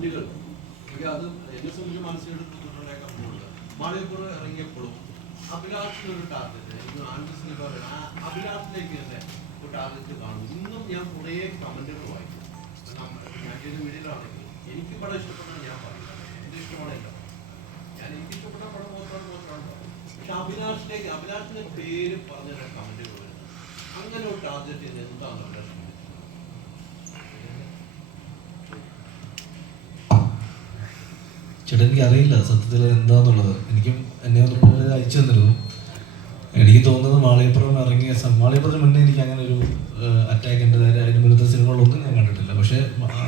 എനിക്ക് അത് എന്നെ സംബന്ധിച്ച് മനസ്സിലെടുത്തിട്ടുള്ള കമന്റുകൾ മാളികപ്പുറം ഇറങ്ങിയപ്പോഴും അഭിലാഷിനൊരു ടാർഗറ്റ്. എനിക്ക് ആൻഡ്രസിനെ പറയുന്നത് ആ അഭിലാഷിലേക്ക് തന്നെ ഒരു ടാർഗറ്റ് കാണും. ഇന്നും ഞാൻ കുറേ കമന്റുകൾ വായിക്കും. ഞാൻ ചെയ്ത വീഡിയോയിലാണെങ്കിൽ എനിക്ക് പടം ഇഷ്ടപ്പെട്ടത് ഞാൻ പറയില്ല ഇഷ്ടമാണ് എന്റെ ഞാൻ എനിക്ക് ഇഷ്ടപ്പെട്ട പടം മാത്രമാണ് മാത്രമാണ് പറയുന്നത്. പക്ഷെ അഭിലാഷിലേക്ക് അഭിലാഷിന്റെ പേര് പറഞ്ഞ കമന്റുകൾ വരുന്നത്. അങ്ങനെ ഒരു ടാർഗറ്റ് ചെയ്യുന്നത് എന്താണ് അഭിലാഷ് ചേട്ടാ എനിക്ക് അറിയില്ല സത്യത്തിൽ എന്താന്നുള്ളത്. എനിക്കും എന്നെ ഒന്ന് അയച്ചു തന്നിരുന്നു. എനിക്ക് തോന്നുന്നത് മാളിയപ്പുറം ഇറങ്ങിയ മാളിയപ്പുറത്തിന് മുന്നേ എനിക്ക് അങ്ങനെ ഒരു അറ്റാക്ക് എന്റെ നേരെ അതിന് മുന്നത്തെ സിനിമകളൊന്നും ഞാൻ കണ്ടിട്ടില്ല. പക്ഷേ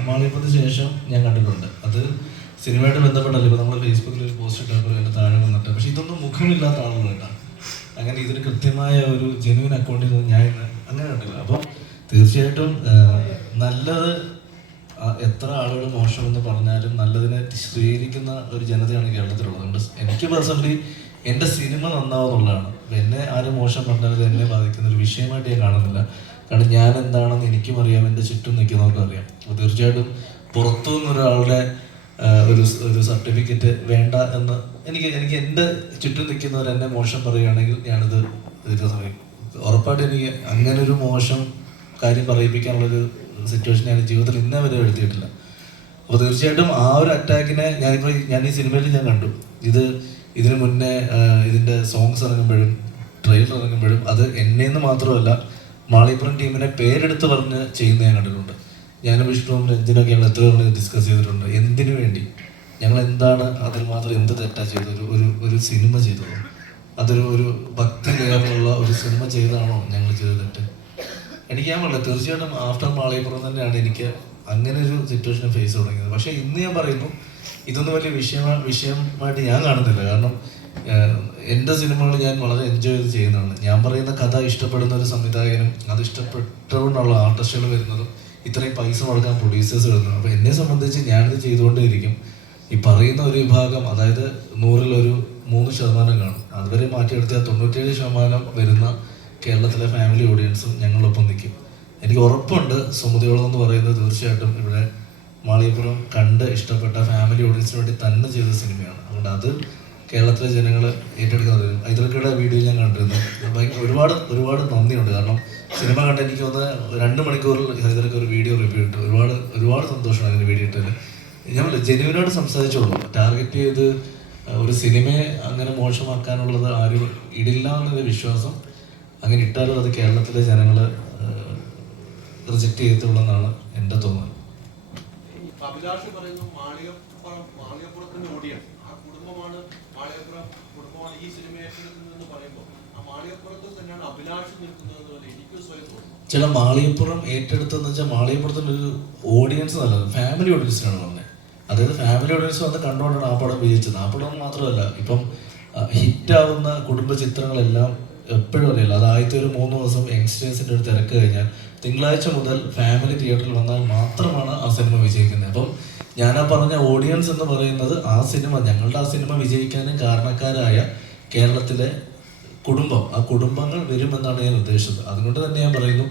മാളിയപ്പുറത്തിന് ശേഷം ഞാൻ കണ്ടിട്ടുണ്ട്. അത് സിനിമയായിട്ട് ബന്ധപ്പെട്ടല്ല ഇപ്പോൾ നമ്മൾ ഫേസ്ബുക്കിൽ ഒരു പോസ്റ്റ് ഇട്ടപ്പോൾ എന്റെ താഴെ വന്നിട്ട്. പക്ഷേ ഇതൊന്നും മുഖമില്ലാത്ത ആളുകൾ അങ്ങനെ ഇതിന് കൃത്യമായ ഒരു ജെനുവിൻ അക്കൗണ്ടിൽ നിന്ന് ഞാൻ അങ്ങനെ കണ്ടില്ല. അപ്പോൾ തീർച്ചയായിട്ടും നല്ലത് എത്ര ആളുകൾ മോശമെന്ന് പറഞ്ഞാലും നല്ലതിനെ സ്വീകരിക്കുന്ന ഒരു ജനതയാണ് കേരളത്തിലുള്ളത്. അതുകൊണ്ട് എനിക്ക് പേഴ്സണലി എന്റെ സിനിമ നന്നാവുന്നുള്ളതാണ്. എന്നെ ആരും മോശം പറഞ്ഞാലും എന്നെ ബാധിക്കുന്ന ഒരു വിഷയമായിട്ട് ഞാൻ കാണുന്നില്ല. കാരണം ഞാൻ എന്താണെന്ന് എനിക്കും അറിയാം എന്റെ ചുറ്റും നിൽക്കുന്നവർക്കും അറിയാം. അപ്പോൾ തീർച്ചയായിട്ടും പുറത്തു നിന്നൊരാളുടെ ഒരു ഒരു സർട്ടിഫിക്കറ്റ് വേണ്ട എന്ന് എനിക്ക് എനിക്ക് എന്റെ ചുറ്റും നിൽക്കുന്നവർ എന്നെ മോശം പറയുകയാണെങ്കിൽ ഞാനിത് ഇതിന്റെ സമയം ഉറപ്പായിട്ട് എനിക്ക് അങ്ങനെ ഒരു മോശം കാര്യം പറയിപ്പിക്കാനുള്ളൊരു സിറ്റുവേഷൻ ഞാൻ ജീവിതത്തിൽ ഇന്നേ വരെ എഴുതിയിട്ടില്ല. അപ്പോൾ തീർച്ചയായിട്ടും ആ ഒരു അറ്റാക്കിനെ ഞാനിപ്പോൾ ഞാൻ ഈ സിനിമയിൽ ഞാൻ കണ്ടു. ഇത് ഇതിനു മുന്നേ ഇതിന്റെ സോങ്സ് ഇറങ്ങുമ്പോഴും ട്രെയിലർ ഇറങ്ങുമ്പോഴും അത് എന്നെന്ന് മാത്രമല്ല മാളിപ്പുറം ടീമിനെ പേരെടുത്ത് പറഞ്ഞ് ചെയ്യുന്ന ഞാൻ കണ്ടിട്ടുണ്ട്. ഞാനും വിഷ്ണുവും രഞ്ജനൊക്കെ ഞങ്ങൾ എത്ര തവണ ഡിസ്കസ് ചെയ്തിട്ടുണ്ട്. എന്തിനു വേണ്ടി? ഞങ്ങൾ എന്താണ് അതിൽ മാത്രം എന്ത് തെറ്റാ ചെയ്തത്? ഒരു ഒരു സിനിമ ചെയ്തത്? അതൊരു ഒരു ഭക്തി കയറുള്ള ഒരു സിനിമ ചെയ്താണോ ഞങ്ങൾ ചെയ്ത തെറ്റ്? എനിക്ക് ഞാൻ പറഞ്ഞില്ല തീർച്ചയായിട്ടും ആഫ്റ്റർ മാളിയപ്പുറം തന്നെയാണ് എനിക്ക് അങ്ങനെ ഒരു സിറ്റുവേഷൻ ഫേസ് തുടങ്ങിയത്. പക്ഷേ ഇന്ന് ഞാൻ പറയുന്നു ഇതൊന്നും വലിയ വിഷയ വിഷയമായിട്ട് ഞാൻ കാണുന്നില്ല. കാരണം എന്റെ സിനിമകൾ ഞാൻ വളരെ എൻജോയ് ചെയ്ത് ചെയ്യുന്നതാണ്. ഞാൻ പറയുന്ന കഥ ഇഷ്ടപ്പെടുന്ന ഒരു സംവിധായകനും അത് ഇഷ്ടപ്പെട്ടുകൊണ്ടുള്ള ആർട്ടിസ്റ്റുകൾ വരുന്നതും ഇത്രയും പൈസ മുടക്കാൻ പ്രൊഡ്യൂസേഴ്സ് വരുന്നതും. അപ്പോൾ എന്നെ സംബന്ധിച്ച് ഞാനിത് ചെയ്തുകൊണ്ടേയിരിക്കും. ഈ പറയുന്ന ഒരു വിഭാഗം അതായത് നൂറിൽ ഒരു മൂന്ന് ശതമാനം കാണും. അതുവരെ മാറ്റിയെടുത്താൽ തൊണ്ണൂറ്റേഴ് ശതമാനം വരുന്ന കേരളത്തിലെ ഫാമിലി ഓഡിയൻസും ഞങ്ങളൊപ്പം നിൽക്കും എനിക്ക് ഉറപ്പുണ്ട് സുമതിയോളം എന്ന് പറയുന്നത് തീർച്ചയായിട്ടും ഇവിടെ മാളികപ്പുറം കണ്ട് ഇഷ്ടപ്പെട്ട ഫാമിലി ഓഡിയൻസിന് വേണ്ടി തന്നെ ചെയ്ത സിനിമയാണ്. അതുകൊണ്ട് അത് കേരളത്തിലെ ജനങ്ങൾ ഏറ്റെടുക്കുന്നത് ഐതൃക്കയുടെ വീഡിയോ ഞാൻ കണ്ടിരുന്നു. ഒരുപാട് ഒരുപാട് നന്ദിയുണ്ട്. കാരണം സിനിമ കണ്ട് എനിക്ക് വന്ന് രണ്ട് മണിക്കൂറിൽ ഹൈദർക്ക് ഒരു വീഡിയോ റിവ്യൂ ഇട്ടു. ഒരുപാട് ഒരുപാട് സന്തോഷമാണ് അതിന് വീഡിയോ ഇട്ടതിൽ ഞാൻ ജെനുവിനോട് സംസാരിച്ചോളൂ. ടാർഗറ്റ് ചെയ്ത് ഒരു സിനിമയെ അങ്ങനെ മോശമാക്കാനുള്ളത് ആരും ഇടില്ല എന്നൊരു വിശ്വാസം അങ്ങനെ ഇട്ടാലും അത് കേരളത്തിലെ ജനങ്ങൾ റിജക്റ്റ് എന്നാണ് എന്റെ തോന്നൽ. ഇപ്പൊ അഭിലാഷ് പറയുന്നു മാളികപ്പുറം മാളികപ്പുറത്തിന്റെ ഓഡിയൻസ് ആ കുടുംബമാണ് മാളികപ്പുറം കുടുംബമാണ് ഈ പറയുമ്പോൾ ആ മാളികപ്പുറത്ത് തന്നെയാണ് അഭിലാഷ് നിൽക്കുന്നത് എനിക്ക് സ്വയം തോന്നുന്നു. ചില മാളികപ്പുറം ഏറ്റെടുത്തെന്ന് വെച്ചാൽ മാളികപ്പുറത്തിന്റെ ഒരു ഓഡിയൻസ് നല്ലത് ഫാമിലി ഓഡിയൻസിനാണ് പറഞ്ഞത്. അതായത് ഫാമിലി ഓഡിയൻസ് വന്ന് കണ്ടുകൊണ്ടാണ് ആ പടം വിജയിച്ചത്. ആ പടം മാത്രമല്ല ഇപ്പം ഹിറ്റാവുന്ന കുടുംബ ചിത്രങ്ങളെല്ലാം എപ്പോഴും അറിയില്ല അത് ആദ്യത്തെ ഒരു മൂന്ന് ദിവസം യങ്സ്റ്റേഴ്സിന്റെ ഒരു തിരക്ക് കഴിഞ്ഞാൽ തിങ്കളാഴ്ച മുതൽ ഫാമിലി തിയേറ്ററിൽ വന്നാൽ മാത്രമാണ് ആ സിനിമ വിജയിക്കുന്നത്. അപ്പം ഞാൻ ആ പറഞ്ഞ ഓഡിയൻസ് എന്ന് പറയുന്നത് ആ സിനിമ ഞങ്ങളുടെ ആ സിനിമ വിജയിക്കാനും കാരണക്കാരായ കേരളത്തിലെ കുടുംബം. ആ കുടുംബങ്ങൾ വരുമെന്നാണ് ഞാൻ ഉദ്ദേശിച്ചത്. അതുകൊണ്ട് തന്നെ ഞാൻ പറയുന്നു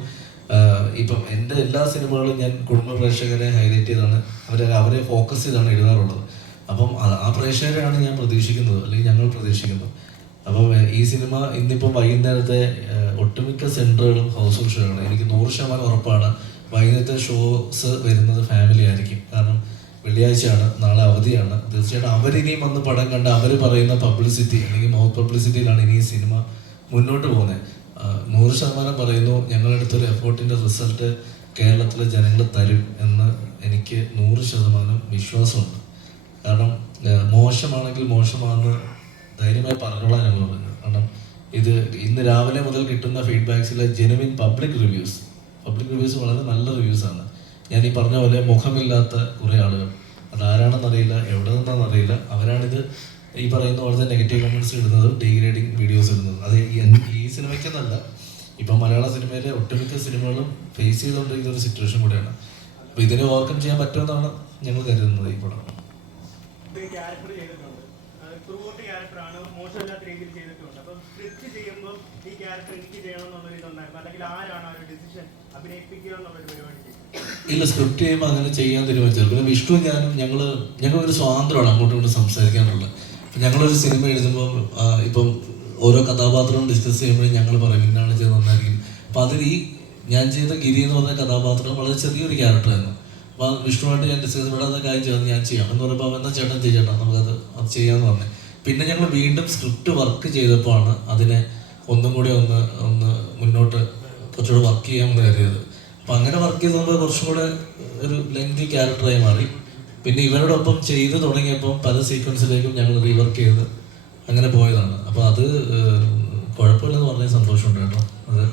ഇപ്പം എന്റെ എല്ലാ സിനിമകളും ഞാൻ കുടുംബ പ്രേക്ഷകരെ ഹൈലൈറ്റ് ചെയ്താണ്. അവരെ അവരെ ഫോക്കസ് ചെയ്താണ് എഴുതാറുള്ളത്. അപ്പം ആ പ്രേക്ഷകരെയാണ് ഞാൻ പ്രതീക്ഷിക്കുന്നത് അല്ലെങ്കിൽ ഞങ്ങൾ പ്രതീക്ഷിക്കുന്നത് അപ്പം ഈ സിനിമ ഇന്നിപ്പം വൈകുന്നേരത്തെ ഒട്ടുമിക്ക സെന്ററുകളും ഹൗസ് ഷോ ആണ് എനിക്ക് നൂറ് ശതമാനം ഉറപ്പാണ് വൈകുന്നേരത്തെ ഷോസ് വരുന്നത് ഫാമിലി ആയിരിക്കും. കാരണം വെള്ളിയാഴ്ചയാണ് നാളെ അവധിയാണ്. തീർച്ചയായിട്ടും അവരിനിയും വന്ന് പടം കണ്ട് അവർ പറയുന്ന പബ്ലിസിറ്റി അല്ലെങ്കിൽ മൗത്ത് പബ്ലിസിറ്റിയിലാണ് ഇനി ഈ സിനിമ മുന്നോട്ട് പോകുന്നത്. നൂറ് ശതമാനം പറയുന്നു ഞങ്ങളെടുത്തൊരു എഫേർട്ടിന്റെ റിസൾട്ട് കേരളത്തിലെ ജനങ്ങൾ തരും എന്ന് എനിക്ക് നൂറ് ശതമാനം വിശ്വാസമുണ്ട്. കാരണം മോശമാണെങ്കിൽ മോശമാണെന്ന് ധൈര്യമായി പറഞ്ഞോളാൻ ഞങ്ങൾ പറഞ്ഞു കാരണം ഇത് ഇന്ന് രാവിലെ മുതൽ കിട്ടുന്ന ഫീഡ്ബാക്സിലെ genuine public reviews public reviews വളരെ നല്ല റിവ്യൂസ് ആണ്. ഞാൻ ഈ പറഞ്ഞ പോലെ മുഖമില്ലാത്ത കുറേ ആളുകൾ. അതാരാണെന്നറിയില്ല എവിടെ നിന്നാണെന്നറിയില്ല അവരാണിത് ഈ പറയുന്ന പോലത്തെ നെഗറ്റീവ് കമൻസ് ഇടുന്നത് ഡീഗ്രേഡിങ് വീഡിയോസ് ഇടുന്നത്. അത് ഈ സിനിമയ്ക്കെന്നല്ല. ഇപ്പം മലയാള സിനിമയിലെ ഒട്ടുമിക്ക സിനിമകളും ഫേസ് ചെയ്തുകൊണ്ടിരിക്കുന്ന ഒരു സിറ്റുവേഷൻ കൂടെയാണ്. അപ്പോൾ ഇതിനെ ഓവർകം ചെയ്യാൻ പറ്റുമെന്നാണ് ഞങ്ങൾ കരുതുന്നത് ഈ പടം ക്യാരക്ടർ ചെയ്തിട്ടുണ്ട് ത്രൂ ഔട്ട് ക്യാരക്ടറാണ് മോശമില്ലാത്ത രീതിയിൽ ചെയ്തിട്ടുണ്ട് അപ്പം സ്ക്രിപ്റ്റ് ചെയ്യുമ്പോൾ ഈ ക്യാരക്ടർ എനിക്ക് ചെയ്യണം എന്നുള്ളൊരു ഇതുണ്ടായിരുന്നു അല്ലെങ്കിൽ ആരാണ് ആ ഒരു ഡിസിഷൻ അഭിനയിപ്പിക്കുക എന്നുള്ളൊരു പരിപാടി ചെയ്തത് ഇല്ല സ്ക്രിപ്റ്റ് ചെയ്യുമ്പോൾ അങ്ങനെ ചെയ്യാൻ തീരുമാനിച്ചത്. പിന്നെ വിഷ്ണു ഞാനും ഞങ്ങൾ ഒരു സ്വാതന്ത്ര്യമാണ് അങ്ങോട്ടും ഇങ്ങോട്ടും സംസാരിക്കാനുള്ളത്. അപ്പം ഞങ്ങളൊരു സിനിമ എഴുതുമ്പോൾ ഇപ്പം ഓരോ കഥാപാത്രവും ഡിസ്കസ് ചെയ്യുമ്പോഴും ഞങ്ങൾ പറയും ഇന്നാണ് ചെയ്ത് നന്നായിരിക്കും. അപ്പം അതിൽ ഈ ഞാൻ ചെയ്ത ഗിരി എന്ന് പറഞ്ഞ കഥാപാത്രം വളരെ ചെറിയൊരു ക്യാരക്ടറായിരുന്നു അപ്പോൾ വിഷ്ണുവായിട്ട് ഞാൻ ഡിസ്കസ് ഇവിടെ അത് കാര്യം ചെയ്ത് ഞാൻ ചെയ്യാം. എന്ന് പറയുമ്പോൾ എന്നാൽ ചേട്ടൻ ചെയ്യട്ടെ നമുക്കത് അത് ചെയ്യാമെന്ന് പറഞ്ഞു. പിന്നെ ഞങ്ങൾ വീണ്ടും സ്ക്രിപ്റ്റ് വർക്ക് ചെയ്തപ്പോഴാണ് അതിനെ ഒന്നും കൂടി ഒന്ന് ഒന്ന് മുന്നോട്ട് കുറച്ചുകൂടെ വർക്ക് ചെയ്യാൻ കരുതിയത്. അപ്പം അങ്ങനെ വർക്ക് ചെയ്തപ്പോൾ കുറച്ചും കൂടെ ഒരു ലെങ്തി ക്യാരക്ടറായി മാറി. പിന്നെ ഇവരോടൊപ്പം ചെയ്ത് തുടങ്ങിയപ്പോൾ പല സീക്വൻസിലേക്കും ഞങ്ങൾ റീവർക്ക് ചെയ്ത് അങ്ങനെ പോയതാണ്. അപ്പോൾ അത് കുഴപ്പമില്ലെന്ന് പറഞ്ഞ സന്തോഷമുണ്ട് കേട്ടോ അത്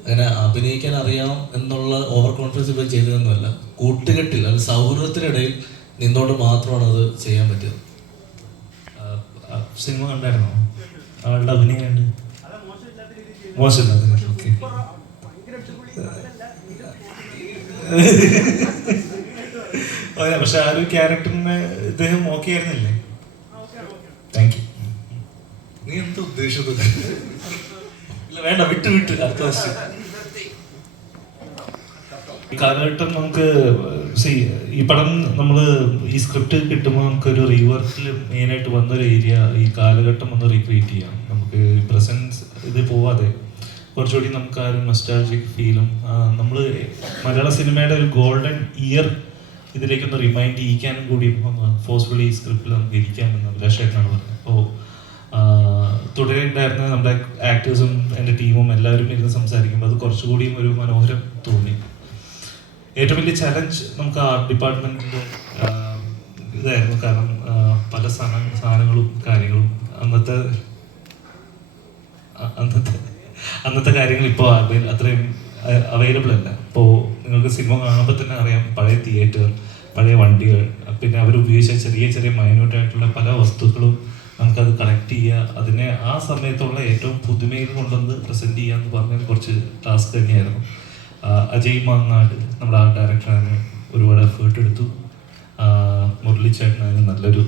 അങ്ങനെ അഭിനയിക്കാൻ അറിയാം എന്നുള്ള ഓവർ കോൺഫിഡൻസ് ഇപ്പോൾ ചെയ്തതൊന്നുമല്ല. കൂട്ടുകെട്ടിൽ അത് സൗഹൃദത്തിനിടയിൽ നിന്നോട് മാത്രമാണ് അത് ചെയ്യാൻ പറ്റിയത്. സിനിമ കണ്ടായിരുന്നോ? അവളുടെ അഭിനയം കണ്ട് അത് മോശമില്ലാത്ത രീതിയിൽ ചെയ്തു മോശമില്ല ഓക്കെ അതെ പക്ഷെ ആ ഒരു ക്യാരക്ടറിന് ഇദ്ദേഹം ഓക്കെ ആയിരുന്നില്ലേ? താങ്ക് യു നീ എന്താ ഉദ്ദേശിച്ചത്? ഇല്ല വേണ്ട വിട്ട് വിട്ട്. അടുത്ത വർഷം ഈ കാലഘട്ടം നമുക്ക് സി ഈ പടം നമ്മൾ ഈ സ്ക്രിപ്റ്റ് കിട്ടുമ്പോൾ നമുക്ക് ഒരു റീവർക്കിൽ മെയിനായിട്ട് വന്നൊരു ഏരിയ ഈ കാലഘട്ടം ഒന്ന് റീക്രിയേറ്റ് ചെയ്യാം. നമുക്ക് പ്രസൻസ് ഇത് പോവാതെ. കുറച്ചുകൂടി നമുക്ക് ആ ഒരു നൊസ്റ്റാൾജിക് ഫീലും നമ്മൾ മലയാള സിനിമയുടെ ഒരു ഗോൾഡൻ ഇയർ ഇതിലേക്കൊന്ന് റിമൈൻഡ് ചെയ്യിക്കാനും കൂടി ഒന്ന് ഫോഴ്സ്ഫുള്ളി ഈ സ്ക്രിപ്റ്റിൽ നമുക്ക് ഇരിക്കാമെന്ന് അഭിലാഷേട്ടനാണ് പറഞ്ഞത്. അപ്പോൾ തുടരെ ഉണ്ടായിരുന്ന നമ്മുടെ ആക്ടേഴ്സും എന്റെ ടീമും എല്ലാവരും ഇരുന്ന് സംസാരിക്കുമ്പോൾ അത് കുറച്ചുകൂടിയും ഒരു മനോഹരം തോന്നി. ഏറ്റവും വലിയ ചലഞ്ച് നമുക്ക് ആർട്ട് ഡിപ്പാർട്ട്മെന്റിന്റെ ഇതായിരുന്നു. കാരണം ആ, പല സാധന സാധനങ്ങളും കാര്യങ്ങളും അന്നത്തെ അന്നത്തെ അന്നത്തെ കാര്യങ്ങൾ ഇപ്പോൾ അത്രയും അവൈലബിൾ അല്ല. ഇപ്പോ നിങ്ങൾക്ക് സിനിമ കാണുമ്പോൾ തന്നെ അറിയാം പഴയ തിയേറ്റർ പഴയ വണ്ടികൾ പിന്നെ അവർ ഉപയോഗിച്ച ചെറിയ ചെറിയ മൈന്യൂട്ടായിട്ടുള്ള പല വസ്തുക്കളും നമുക്കത് കളക്ട് ചെയ്യുക. അതിനെ ആ സമയത്തുള്ള ഏറ്റവും പുതുമയിൽ കൊണ്ടുവന്ന് പ്രസന്റ് ചെയ്യുക എന്ന് പറഞ്ഞ കുറച്ച് ടാസ്ക് തന്നെയായിരുന്നു. അജയ് മാങ്ങാട് നമ്മുടെ ആ ഡയറക്ടർ ഒരുപാട് എഫേർട്ട് എടുത്തു. മുരളി നല്ലൊരു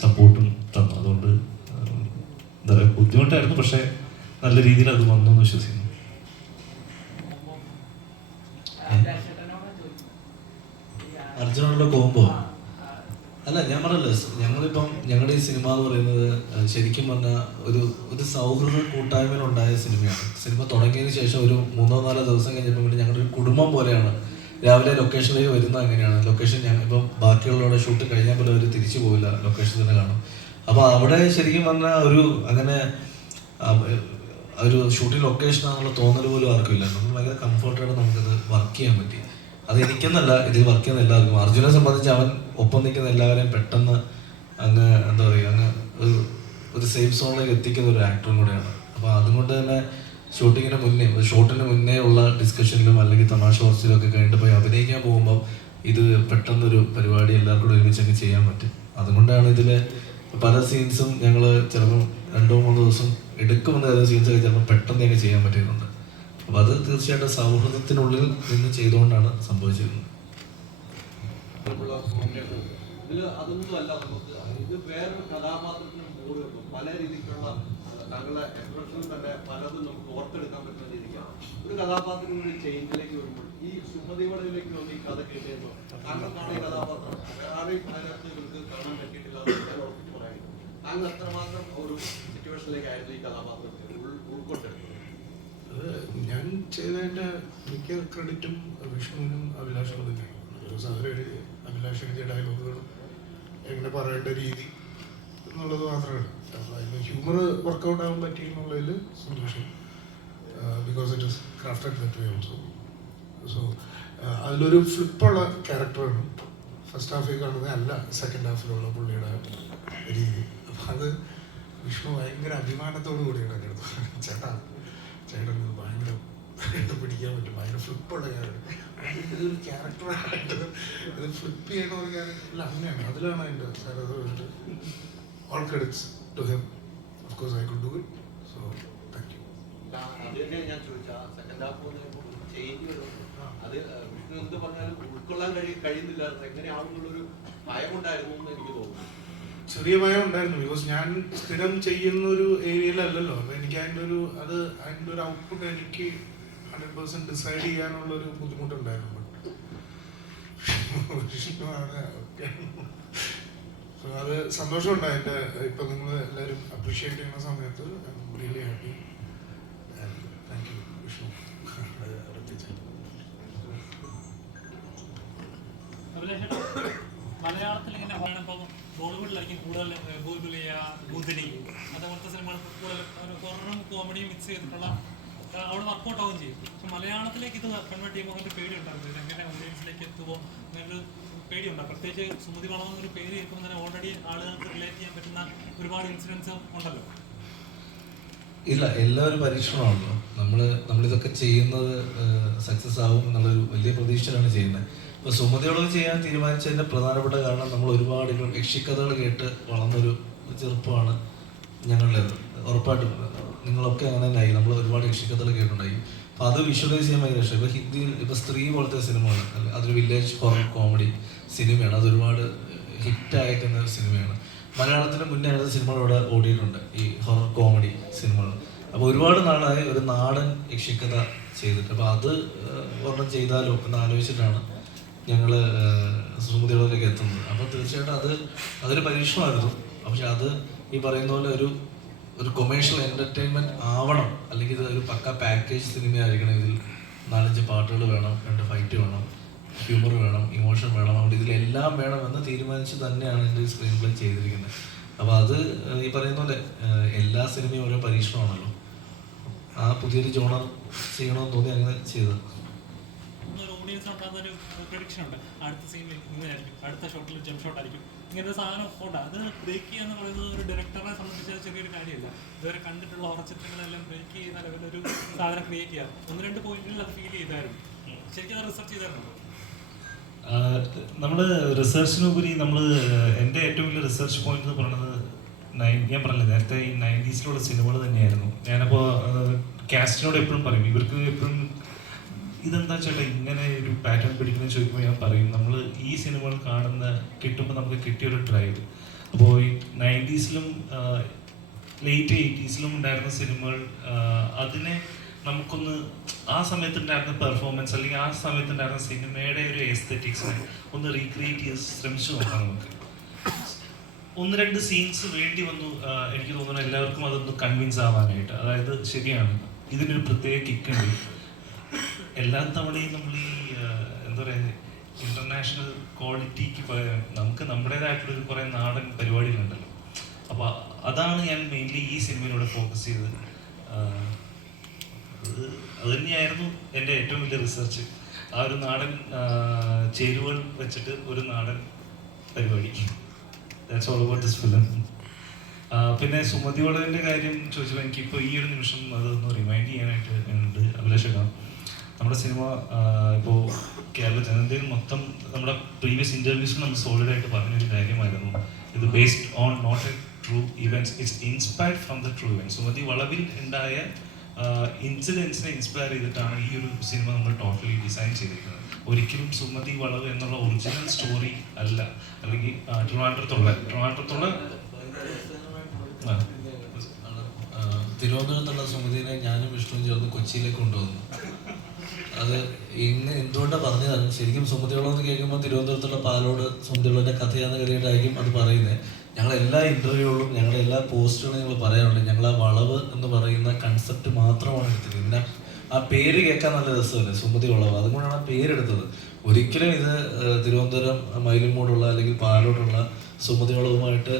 സപ്പോർട്ടും തന്നു. അതുകൊണ്ട് എന്താ പറയുക ബുദ്ധിമുട്ടായിരുന്നു. പക്ഷേ നല്ല രീതിയിൽ അത് വന്നു എന്ന് വിശ്വസിക്കുന്നു. അർജുനോട് കോമ്പോ? അല്ല ഞാൻ പറഞ്ഞല്ലോ ഞങ്ങളിപ്പം ഞങ്ങളുടെ ഈ സിനിമ എന്ന് പറയുന്നത് ശരിക്കും പറഞ്ഞാൽ ഒരു ഒരു സൗഹൃദ കൂട്ടായ്മയിലുണ്ടായ സിനിമയാണ്. സിനിമ തുടങ്ങിയതിന് ശേഷം ഒരു മൂന്നോ നാലോ ദിവസം കഴിഞ്ഞപ്പോൾ പിന്നെ ഞങ്ങളുടെ ഒരു കുടുംബം പോലെയാണ്. രാവിലെ ലൊക്കേഷനിലേക്ക് വരുന്നത് അങ്ങനെയാണ്. ലൊക്കേഷൻ ഞങ്ങൾ ഇപ്പം ബാക്കിയുള്ളവരുടെ ഷൂട്ട് കഴിഞ്ഞാൽ പോലും അവർ തിരിച്ചു പോകില്ല ലൊക്കേഷൻ തന്നെ കാണും. അപ്പോൾ അവിടെ ശരിക്കും പറഞ്ഞാൽ ഒരു അങ്ങനെ ഒരു ഷൂട്ടിംഗ് ലൊക്കേഷൻ ആണെന്നുള്ള തോന്നൽ പോലും ആർക്കും ഇല്ല. നമുക്ക് ഭയങ്കര കംഫർട്ടായിട്ട് നമുക്കത് വർക്ക് ചെയ്യാൻ പറ്റി. അത് എനിക്കെന്നല്ല ഇതിൽ വർക്ക് ചെയ്യുന്ന എല്ലാവർക്കും. അർജുനെ സംബന്ധിച്ച് അവൻ ഒപ്പം നിൽക്കുന്ന എല്ലാവരെയും പെട്ടെന്ന് അങ്ങ് എന്താ പറയുക അങ്ങ് ഒരു ഒരു സേഫ് സോണിലേക്ക് എത്തിക്കുന്ന ഒരു ആക്ടറും കൂടെയാണ്. അപ്പോൾ അതുകൊണ്ട് തന്നെ ഷൂട്ടിങ്ങിന് മുന്നേ ഷോട്ടിന് മുന്നേ ഉള്ള ഡിസ്കഷനിലും അല്ലെങ്കിൽ തമാശ കുറച്ചിലും ഒക്കെ കഴിഞ്ഞിട്ട് പോയി അഭിനയിക്കാൻ പോകുമ്പോൾ ഇത് പെട്ടെന്നൊരു പരിപാടി എല്ലാവർക്കും കൂടെ ഒരുമിച്ചൊക്കെ ചെയ്യാൻ പറ്റും. അതുകൊണ്ടാണ് ഇതിൽ പല സീൻസും ഞങ്ങൾ ചിലപ്പോൾ രണ്ടോ മൂന്നോ ദിവസം എടുക്കുമെന്ന് കരുതുന്ന സീൻസൊക്കെ ചിലപ്പോൾ പെട്ടെന്ന് തന്നെ ചെയ്യാൻ പറ്റിയിട്ടുണ്ട്. അപ്പോൾ അത് തീർച്ചയായിട്ടും സൗഹൃദത്തിനുള്ളിൽ നിന്ന് ചെയ്തുകൊണ്ടാണ് സംഭവിച്ചിരുന്നത്. ഇത് പല രീതിക്കുള്ള തന്നെ പലതും നമുക്ക് ഓർത്തെടുക്കാൻ പറ്റുന്ന ഒരു കഥാപാത്രത്തിന് വരുമ്പോൾ ഈ കഥ എന്ന് ഞാൻ ഉറപ്പിച്ച് പറയുന്നു താങ്കൾ അത്രമാത്രം ഒരു സിറ്റുവേഷനിലേക്ക് ആയിരുന്നു ഈ കഥാപാത്രത്തെ ഉൾ- അത് ഞാൻ ചെയ്തതിന്റെ മിക്ക ക്രെഡിറ്റും വിഷ്ണുവിനും അഭിലാഷനും തന്നെയാണ്. ബിക്കോസ് അഭിലാഷ് എഴുതിയ ഡയലോഗുകളും എങ്ങനെ പറയേണ്ട രീതി എന്നുള്ളത് മാത്രമാണ് അപ്പോൾ അതിന് ഹ്യൂമർ വർക്കൗട്ട് ആവാൻ പറ്റി എന്നുള്ളതിൽ സന്തോഷം. Because it is crafted that way also so അതിലൊരു ഫ്ലിപ്പുള്ള ക്യാരക്ടറാണ് ഫസ്റ്റ് ഹാഫിൽ കാണുന്നത് അല്ല സെക്കൻഡ് ഹാഫിലുള്ള പുള്ളിയുടെ രീതി. അത് വിഷ്ണു ഭയങ്കര അഭിമാനത്തോടു കൂടിയാണ് എന്റെ അടുത്ത്. ചേട്ടാ ചേട്ടൻ ഇത് ഭയങ്കര പിടിക്കാൻ പറ്റും. ഭയങ്കര ഫ്ലിപ്പുള്ള ക്യാരക്ടർ ഇതൊരു ക്യാരക്ടറായിട്ട് ഇത് ഫ്ലിപ്പ് ചെയ്യണ ഒരു ക്യാരക്ടറിൽ അങ്ങനെയാണ്. അതിലാണ് എന്റെ വെച്ചിട്ട് all credits to him of course I could do it so thank you ഞാൻ ചോദിച്ചാ. സെക്കൻഡ് ഹാഫ് ചേഞ്ച് അത് വിഷ്ണു എന്ത് പറഞ്ഞാലും ഉൾക്കൊള്ളാൻ കഴിയുന്നില്ല. എങ്ങനെയാണെന്നുള്ളൊരു ഭയമുണ്ടായിരുന്നു എന്ന് എനിക്ക് തോന്നുന്നു. ചെറിയ ഭയം ഉണ്ടായിരുന്നു ബിക്കോസ് ഞാൻ സ്ഥിരം ചെയ്യുന്ന ഒരു ഏരിയയിലല്ലല്ലോ അപ്പോൾ എനിക്ക് അതിന്റെ ഒരു അത് അതിന്റെ ഒരു ഔട്ട്പുട്ട് എനിക്ക് ഹൺഡ്രഡ് പെർസെന്റ് ഡിസൈഡ് ചെയ്യാനുള്ള ഒരു ബുദ്ധിമുട്ടുണ്ടായിരുന്നു അത് സന്തോഷമുണ്ട്. അതിന്റെ ഇപ്പം നിങ്ങൾ എല്ലാവരും അപ്രീഷിയേറ്റ് ചെയ്യുന്ന സമയത്ത് റിയലി ഹാപ്പി താങ്ക് മലയാളത്തിൽ ഇങ്ങനെ ബോളിവുഡിലായിരിക്കും കൂടുതൽ ഗോകുലിയ ഗുദിനി അതുപോലത്തെ സിനിമകൾ കൂടുതൽ ഒരു ഹൊററും കോമഡിയും മിക്സ് ചെയ്തിട്ടുള്ള അവിടെ വർക്കൗട്ട് ആവുകയും ചെയ്യും. പക്ഷെ മലയാളത്തിലേക്ക് ഇത് കൺവേർട്ട് ചെയ്യുമ്പോൾ അങ്ങനെ പേടി ഉണ്ടാകും എങ്ങനെ ഓഡിയൻസിലേക്ക് എത്തുമ്പോൾ അങ്ങനൊരു പേടിയുണ്ടാകും പ്രത്യേകിച്ച് സുമതി വളം എന്നൊരു പേര് കേൾക്കുമ്പോൾ തന്നെ ഓൾറെഡി ആളുകൾക്ക് റിലേറ്റ് ചെയ്യാൻ പറ്റുന്ന ഒരുപാട് ഇൻസിഡൻസ് ഉണ്ടല്ലോ. ഇല്ല എല്ലാവരും ഒരു പരീക്ഷണമാണല്ലോ നമ്മൾ നമ്മളിതൊക്കെ ചെയ്യുന്നത് സക്സസ് ആവും എന്നുള്ളൊരു വലിയ പ്രതീക്ഷയിലാണ് ചെയ്യുന്നത്. ഇപ്പോൾ സുമതിയോടൊക്കെ ചെയ്യാൻ തീരുമാനിച്ചതിന്റെ പ്രധാനപ്പെട്ട കാരണം നമ്മൾ ഒരുപാട് യക്ഷിക്കഥകൾ കേട്ട് വളർന്നൊരു ചെറുപ്പമാണ് ഞങ്ങളുടെ ഉറപ്പായിട്ടും. നിങ്ങളൊക്കെ അങ്ങനെ തന്നെയായി നമ്മൾ ഒരുപാട് യക്ഷിക്കഥകൾ കേട്ടിട്ടുണ്ടായി. അപ്പോൾ അത് വിഷ്വലൈസ് ചെയ്യാൻ ഭയങ്കര ഇഷ്ടം ഇപ്പോൾ ഹിന്ദിയിൽ ഇപ്പോൾ സ്ത്രീ പോലത്തെ സിനിമയാണ് അതൊരു വില്ലേജ് കോമഡി സിനിമയാണ്. അതൊരുപാട് ഹിറ്റ് അയക്കുന്ന ഒരു സിനിമയാണ്. മലയാളത്തിന് മുന്നേ അങ്ങനത്തെ സിനിമകൾ ഇവിടെ ഓടിയിട്ടുണ്ട്. ഈ ഹൊറർ കോമഡി സിനിമകൾ. അപ്പോൾ ഒരുപാട് നാളായി ഒരു നാടൻ യക്ഷിക്കഥ ചെയ്തിട്ട്. അപ്പോൾ അത് ഒരെണ്ണം ചെയ്താലോ എന്ന് ആലോചിച്ചിട്ടാണ് ഞങ്ങൾ സുമതികളിലേക്ക് എത്തുന്നത്. അപ്പോൾ തീർച്ചയായിട്ടും അത് അതൊരു പരീക്ഷണമായിരുന്നു. പക്ഷെ അത് ഈ പറയുന്ന പോലെ ഒരു ഒരു കൊമേഴ്ഷ്യൽ എന്റർടൈൻമെന്റ് ആവണം. അല്ലെങ്കിൽ ഇത് ഒരു പക്ക പാക്കേജ് സിനിമയായിരിക്കണം. ഇതിൽ നാലഞ്ച് പാട്ടുകൾ വേണം രണ്ട് ഫൈറ്റ് വേണം. ഹ്യൂമർ വേണം ഇമോഷൻ വേണം അവിടെ ഇതിലെല്ലാം വേണമെന്ന് തീരുമാനിച്ച് തന്നെയാണ് എന്റെ സ്ക്രീൻ പ്ലേ ചെയ്തിരിക്കുന്നത്. അപ്പോൾ അത് ഈ പറയുന്ന പോലെ എല്ലാ സിനിമയും ഓരോ പരീക്ഷണമാണല്ലോ. ആ പുതിയൊരു ജോണർ ചെയ്യണമെന്ന് തോന്നി അങ്ങനെ ചെയ്തത്. ഒരു ഓഡിയൻസ് ഉണ്ടാകുന്ന ഒരു പ്രഡിക്ഷൻ ഉണ്ട്. അടുത്ത സീനിൽ ഇങ്ങനെയായിരിക്കും അടുത്ത ഷോട്ടിൽ ജംപ് ഷോട്ട് ആയിരിക്കും. സാധനം ഉണ്ട്. അത് ബ്രേക്ക് ചെയ്യുക എന്ന് പറയുന്നത് ഒരു ഡയറക്ടറെ സംബന്ധിച്ച് അത് ചെറിയൊരു കാര്യമല്ല. ഇതുവരെ കണ്ടിട്ടുള്ള ഹൊറർ ചിത്രങ്ങളെല്ലാം ബ്രേക്ക് ചെയ്യുന്ന ലെവലൊരു സാധനം ക്രിയേറ്റ് ഒന്ന് രണ്ട് പോയിന്റിൽ അത് ഫീൽ ചെയ്തായിരുന്നു. ശരിക്കും അത് റിസർച്ച് ചെയ്തായിരുന്നു? നമ്മൾ റിസർച്ചിനുപരി നമ്മൾ എന്റെ ഏറ്റവും വലിയ റിസർച്ച് പോയിന്റ് എന്ന് പറയുന്നത് ഞാൻ പറഞ്ഞില്ല നേരത്തെ ഈ നയന്റീസിലുള്ള സിനിമകൾ തന്നെയായിരുന്നു. ഞാനപ്പോൾ കാസ്റ്റിനോട് എപ്പോഴും പറയും ഇവർക്ക് എപ്പോഴും ഇതെന്താ ചേട്ടാ ഇങ്ങനെ ഒരു പാറ്റേൺ പിടിക്കുന്നത് ചോദിക്കുമ്പോൾ ഞാൻ പറയും നമ്മൾ ഈ സിനിമകൾ കാണുന്ന കിട്ടുമ്പോൾ നമുക്ക് കിട്ടിയ ഒരു ഡ്രൈവ് അപ്പോൾ ഈ നയന്റീസിലും ലേറ്റ് എയ്റ്റീസിലും ഉണ്ടായിരുന്ന സിനിമകൾ അതിനെ നമുക്കൊന്ന് ആ സമയത്തുണ്ടായിരുന്ന പെർഫോമൻസ് അല്ലെങ്കിൽ ആ സമയത്തുണ്ടായിരുന്ന സിനിമയുടെ ഒരു എസ്തെറ്റിക്സിനെ ഒന്ന് റീക്രിയേറ്റ് ചെയ്ത് ശ്രമിച്ചു നോക്കാം നമുക്ക്. ഒന്ന് രണ്ട് സീൻസ് വേണ്ടി വന്നു എനിക്ക് തോന്നുന്നു എല്ലാവർക്കും അതൊന്ന് കൺവിൻസ് ആവാനായിട്ട്. അതായത് ശരിയാണ് ഇതിനൊരു പ്രത്യേക കിക്ക് ഉണ്ട്. എല്ലാ തവണയും നമ്മൾ ഈ എന്താ പറയുക ഇന്റർനാഷണൽ ക്വാളിറ്റിക്ക് പറയാൻ നമുക്ക് നമ്മുടേതായിട്ടുള്ള ഒരു കുറേ നാടൻ പരിപാടികളുണ്ടല്ലോ. അപ്പോൾ അതാണ് ഞാൻ മെയിൻലി ഈ സിനിമയിലൂടെ ഫോക്കസ് ചെയ്തത്. അത് അത് തന്നെയായിരുന്നു എന്റെ ഏറ്റവും വലിയ റിസർച്ച് ആ ഒരു നാടൻ ചേരുവകൾ വെച്ചിട്ട് ഒരു നാടൻ പരിപാടി. That's all about this film പിന്നെ സുമതി വളവിന്റെ കാര്യം ചോദിച്ചപ്പോൾ എനിക്കിപ്പോൾ ഈ ഒരു നിമിഷം അതൊന്ന് റിമൈൻഡ് ചെയ്യാനായിട്ട് ഉണ്ട്. അഭിലാഷേട്ടാ നമ്മുടെ സിനിമ ഇപ്പോൾ കേരള ജനതയിൽ മൊത്തം നമ്മുടെ പ്രീവിയസ് ഇന്റർവ്യൂസിൽ നമ്മൾ സോളിഡ് സോളിഡായിട്ട് പറഞ്ഞൊരു കാര്യമായിരുന്നു. ഇത് based on not a true events it's inspired from the true events Sumathi വളവിൽ ഉണ്ടായ ഇൻസിഡൻസിനെ ഇൻസ്പയർ ചെയ്തിട്ടാണ് ഈ ഒരു സിനിമ നമ്മൾ ടോട്ടലി ഡിസൈൻ ചെയ്തിരിക്കുന്നത്. ഒരിക്കലും സുമതി വളവ് എന്നുള്ള ഒറിജിനൽ സ്റ്റോറി അല്ല. അല്ലെങ്കിൽ ട്രിവാൻഡ്രത്തുള്ള ട്രിവാൻഡ്രത്തുള്ള തിരുവനന്തപുരത്തുള്ള സുമതിനെ ഞാനും വിഷ്ണുവും ചേർന്ന് കൊച്ചിയിലേക്ക് കൊണ്ടുവന്നു. അത് ഇന്ന് എന്തുകൊണ്ടാണ് പറഞ്ഞതാണ് ശരിക്കും സുമതിയുള്ളതെന്ന് എന്ന് കേൾക്കുമ്പോൾ തിരുവനന്തപുരത്തുള്ള പാലോട് സുമതിയുള്ളതിന്റെ കഥയാണെന്ന് കരുതിയിട്ടായിരിക്കും അത് പറയുന്നത് ഞങ്ങൾ എല്ലാ ഇന്റർവ്യൂകളിലും ഞങ്ങളുടെ എല്ലാ പോസ്റ്റുകളും ഞങ്ങൾ പറയാറുണ്ട് ഞങ്ങൾ ആ വളവ് എന്ന് പറയുന്ന കൺസെപ്റ്റ് മാത്രമാണ് എടുത്തത്. പിന്നെ ആ പേര് കേൾക്കാൻ നല്ല രസമല്ലേ? സുമതി വളവ്. അതുകൊണ്ടാണ് ആ പേരെടുത്തത്. ഒരിക്കലും ഇത് തിരുവനന്തപുരം മൈലിമോടുള്ള അല്ലെങ്കിൽ പാലോടുള്ള സുമതി വളവുമായിട്ട്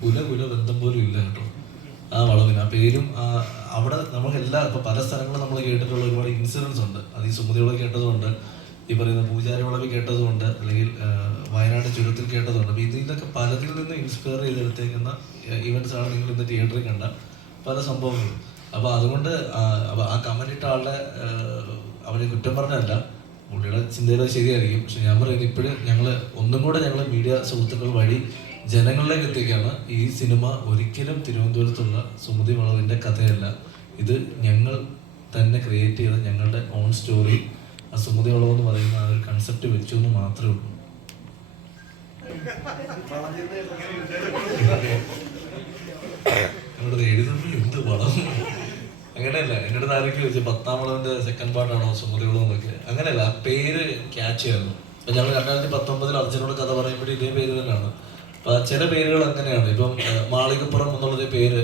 പുല പുല ബന്ധം പോലും ഇല്ല കേട്ടോ. ആ വളവിന് ആ പേരും അവിടെ നമുക്ക് എല്ലാ ഇപ്പൊ പല സ്ഥലങ്ങളും നമ്മൾ കേട്ടിട്ടുള്ള ഒരുപാട് ഇൻസിഡൻസ് ഉണ്ട്. അത് ഈ സുമതി വളവ് കേട്ടതുകൊണ്ട് ഈ പറയുന്ന പൂജാരി വളവി കേട്ടതുകൊണ്ട് അല്ലെങ്കിൽ വയനാട് ചുരത്തിൽ കേട്ടതുകൊണ്ട്. അപ്പൊ ഇതിലൊക്കെ പലതിൽ നിന്ന് ഇൻസ്പയർ ചെയ്തെടുത്തേക്കുന്ന ഇവന്റ്സ് ആണ് നിങ്ങൾ ഇന്ന് തിയേറ്ററിൽ കണ്ട പല സംഭവങ്ങളും. അപ്പോൾ അതുകൊണ്ട് ആ, ഇട്ട ആളുടെ അവരെ കുറ്റം പറഞ്ഞല്ല. പുള്ളിയുടെ ചിന്തയിൽ അത് ശരിയായിരിക്കും. പക്ഷെ ഞാൻ പറയുന്നത് ഇപ്പോഴും ഞങ്ങൾ ഒന്നും കൂടെ ഞങ്ങൾ മീഡിയ സുഹൃത്തുക്കൾ വഴി ജനങ്ങളിലേക്ക് എത്തിക്കുകയാണ് ഈ സിനിമ ഒരിക്കലും തിരുവനന്തപുരത്തുള്ള സുമതി വളവിന്റെ കഥയല്ല. ഇത് ഞങ്ങൾ തന്നെ ക്രിയേറ്റ് ചെയ്ത ഞങ്ങളുടെ ഓൺ സ്റ്റോറി ആ എന്ന് പറയുന്ന ആ ഒരു കൺസെപ്റ്റ് വെച്ചു എന്ന് മാത്രമേ ഉള്ളൂ. എന്നോട് എഴുതുമ്പോൾ എന്ത് വളം? അങ്ങനെയല്ല എന്റെ അടുത്ത് ആരൊക്കെ ചോദിച്ചു പത്താം വളവിന്റെ സെക്കൻഡ് പാർട്ടാണോ സുമതികളോ എന്നൊക്കെ. അങ്ങനെയല്ല ആ പേര് ക്യാച്ച് ആയിരുന്നു അപ്പം ഞങ്ങൾ രണ്ടായിരത്തി പത്തൊമ്പതിൽ അർജുനോട് കഥ പറയുമ്പോൾ ഇതേ പേര് തന്നെയാണ്. അപ്പം ചില പേരുകൾ അങ്ങനെയാണ്. ഇപ്പം മാളികപ്പുറം എന്നുള്ളൊരു പേര്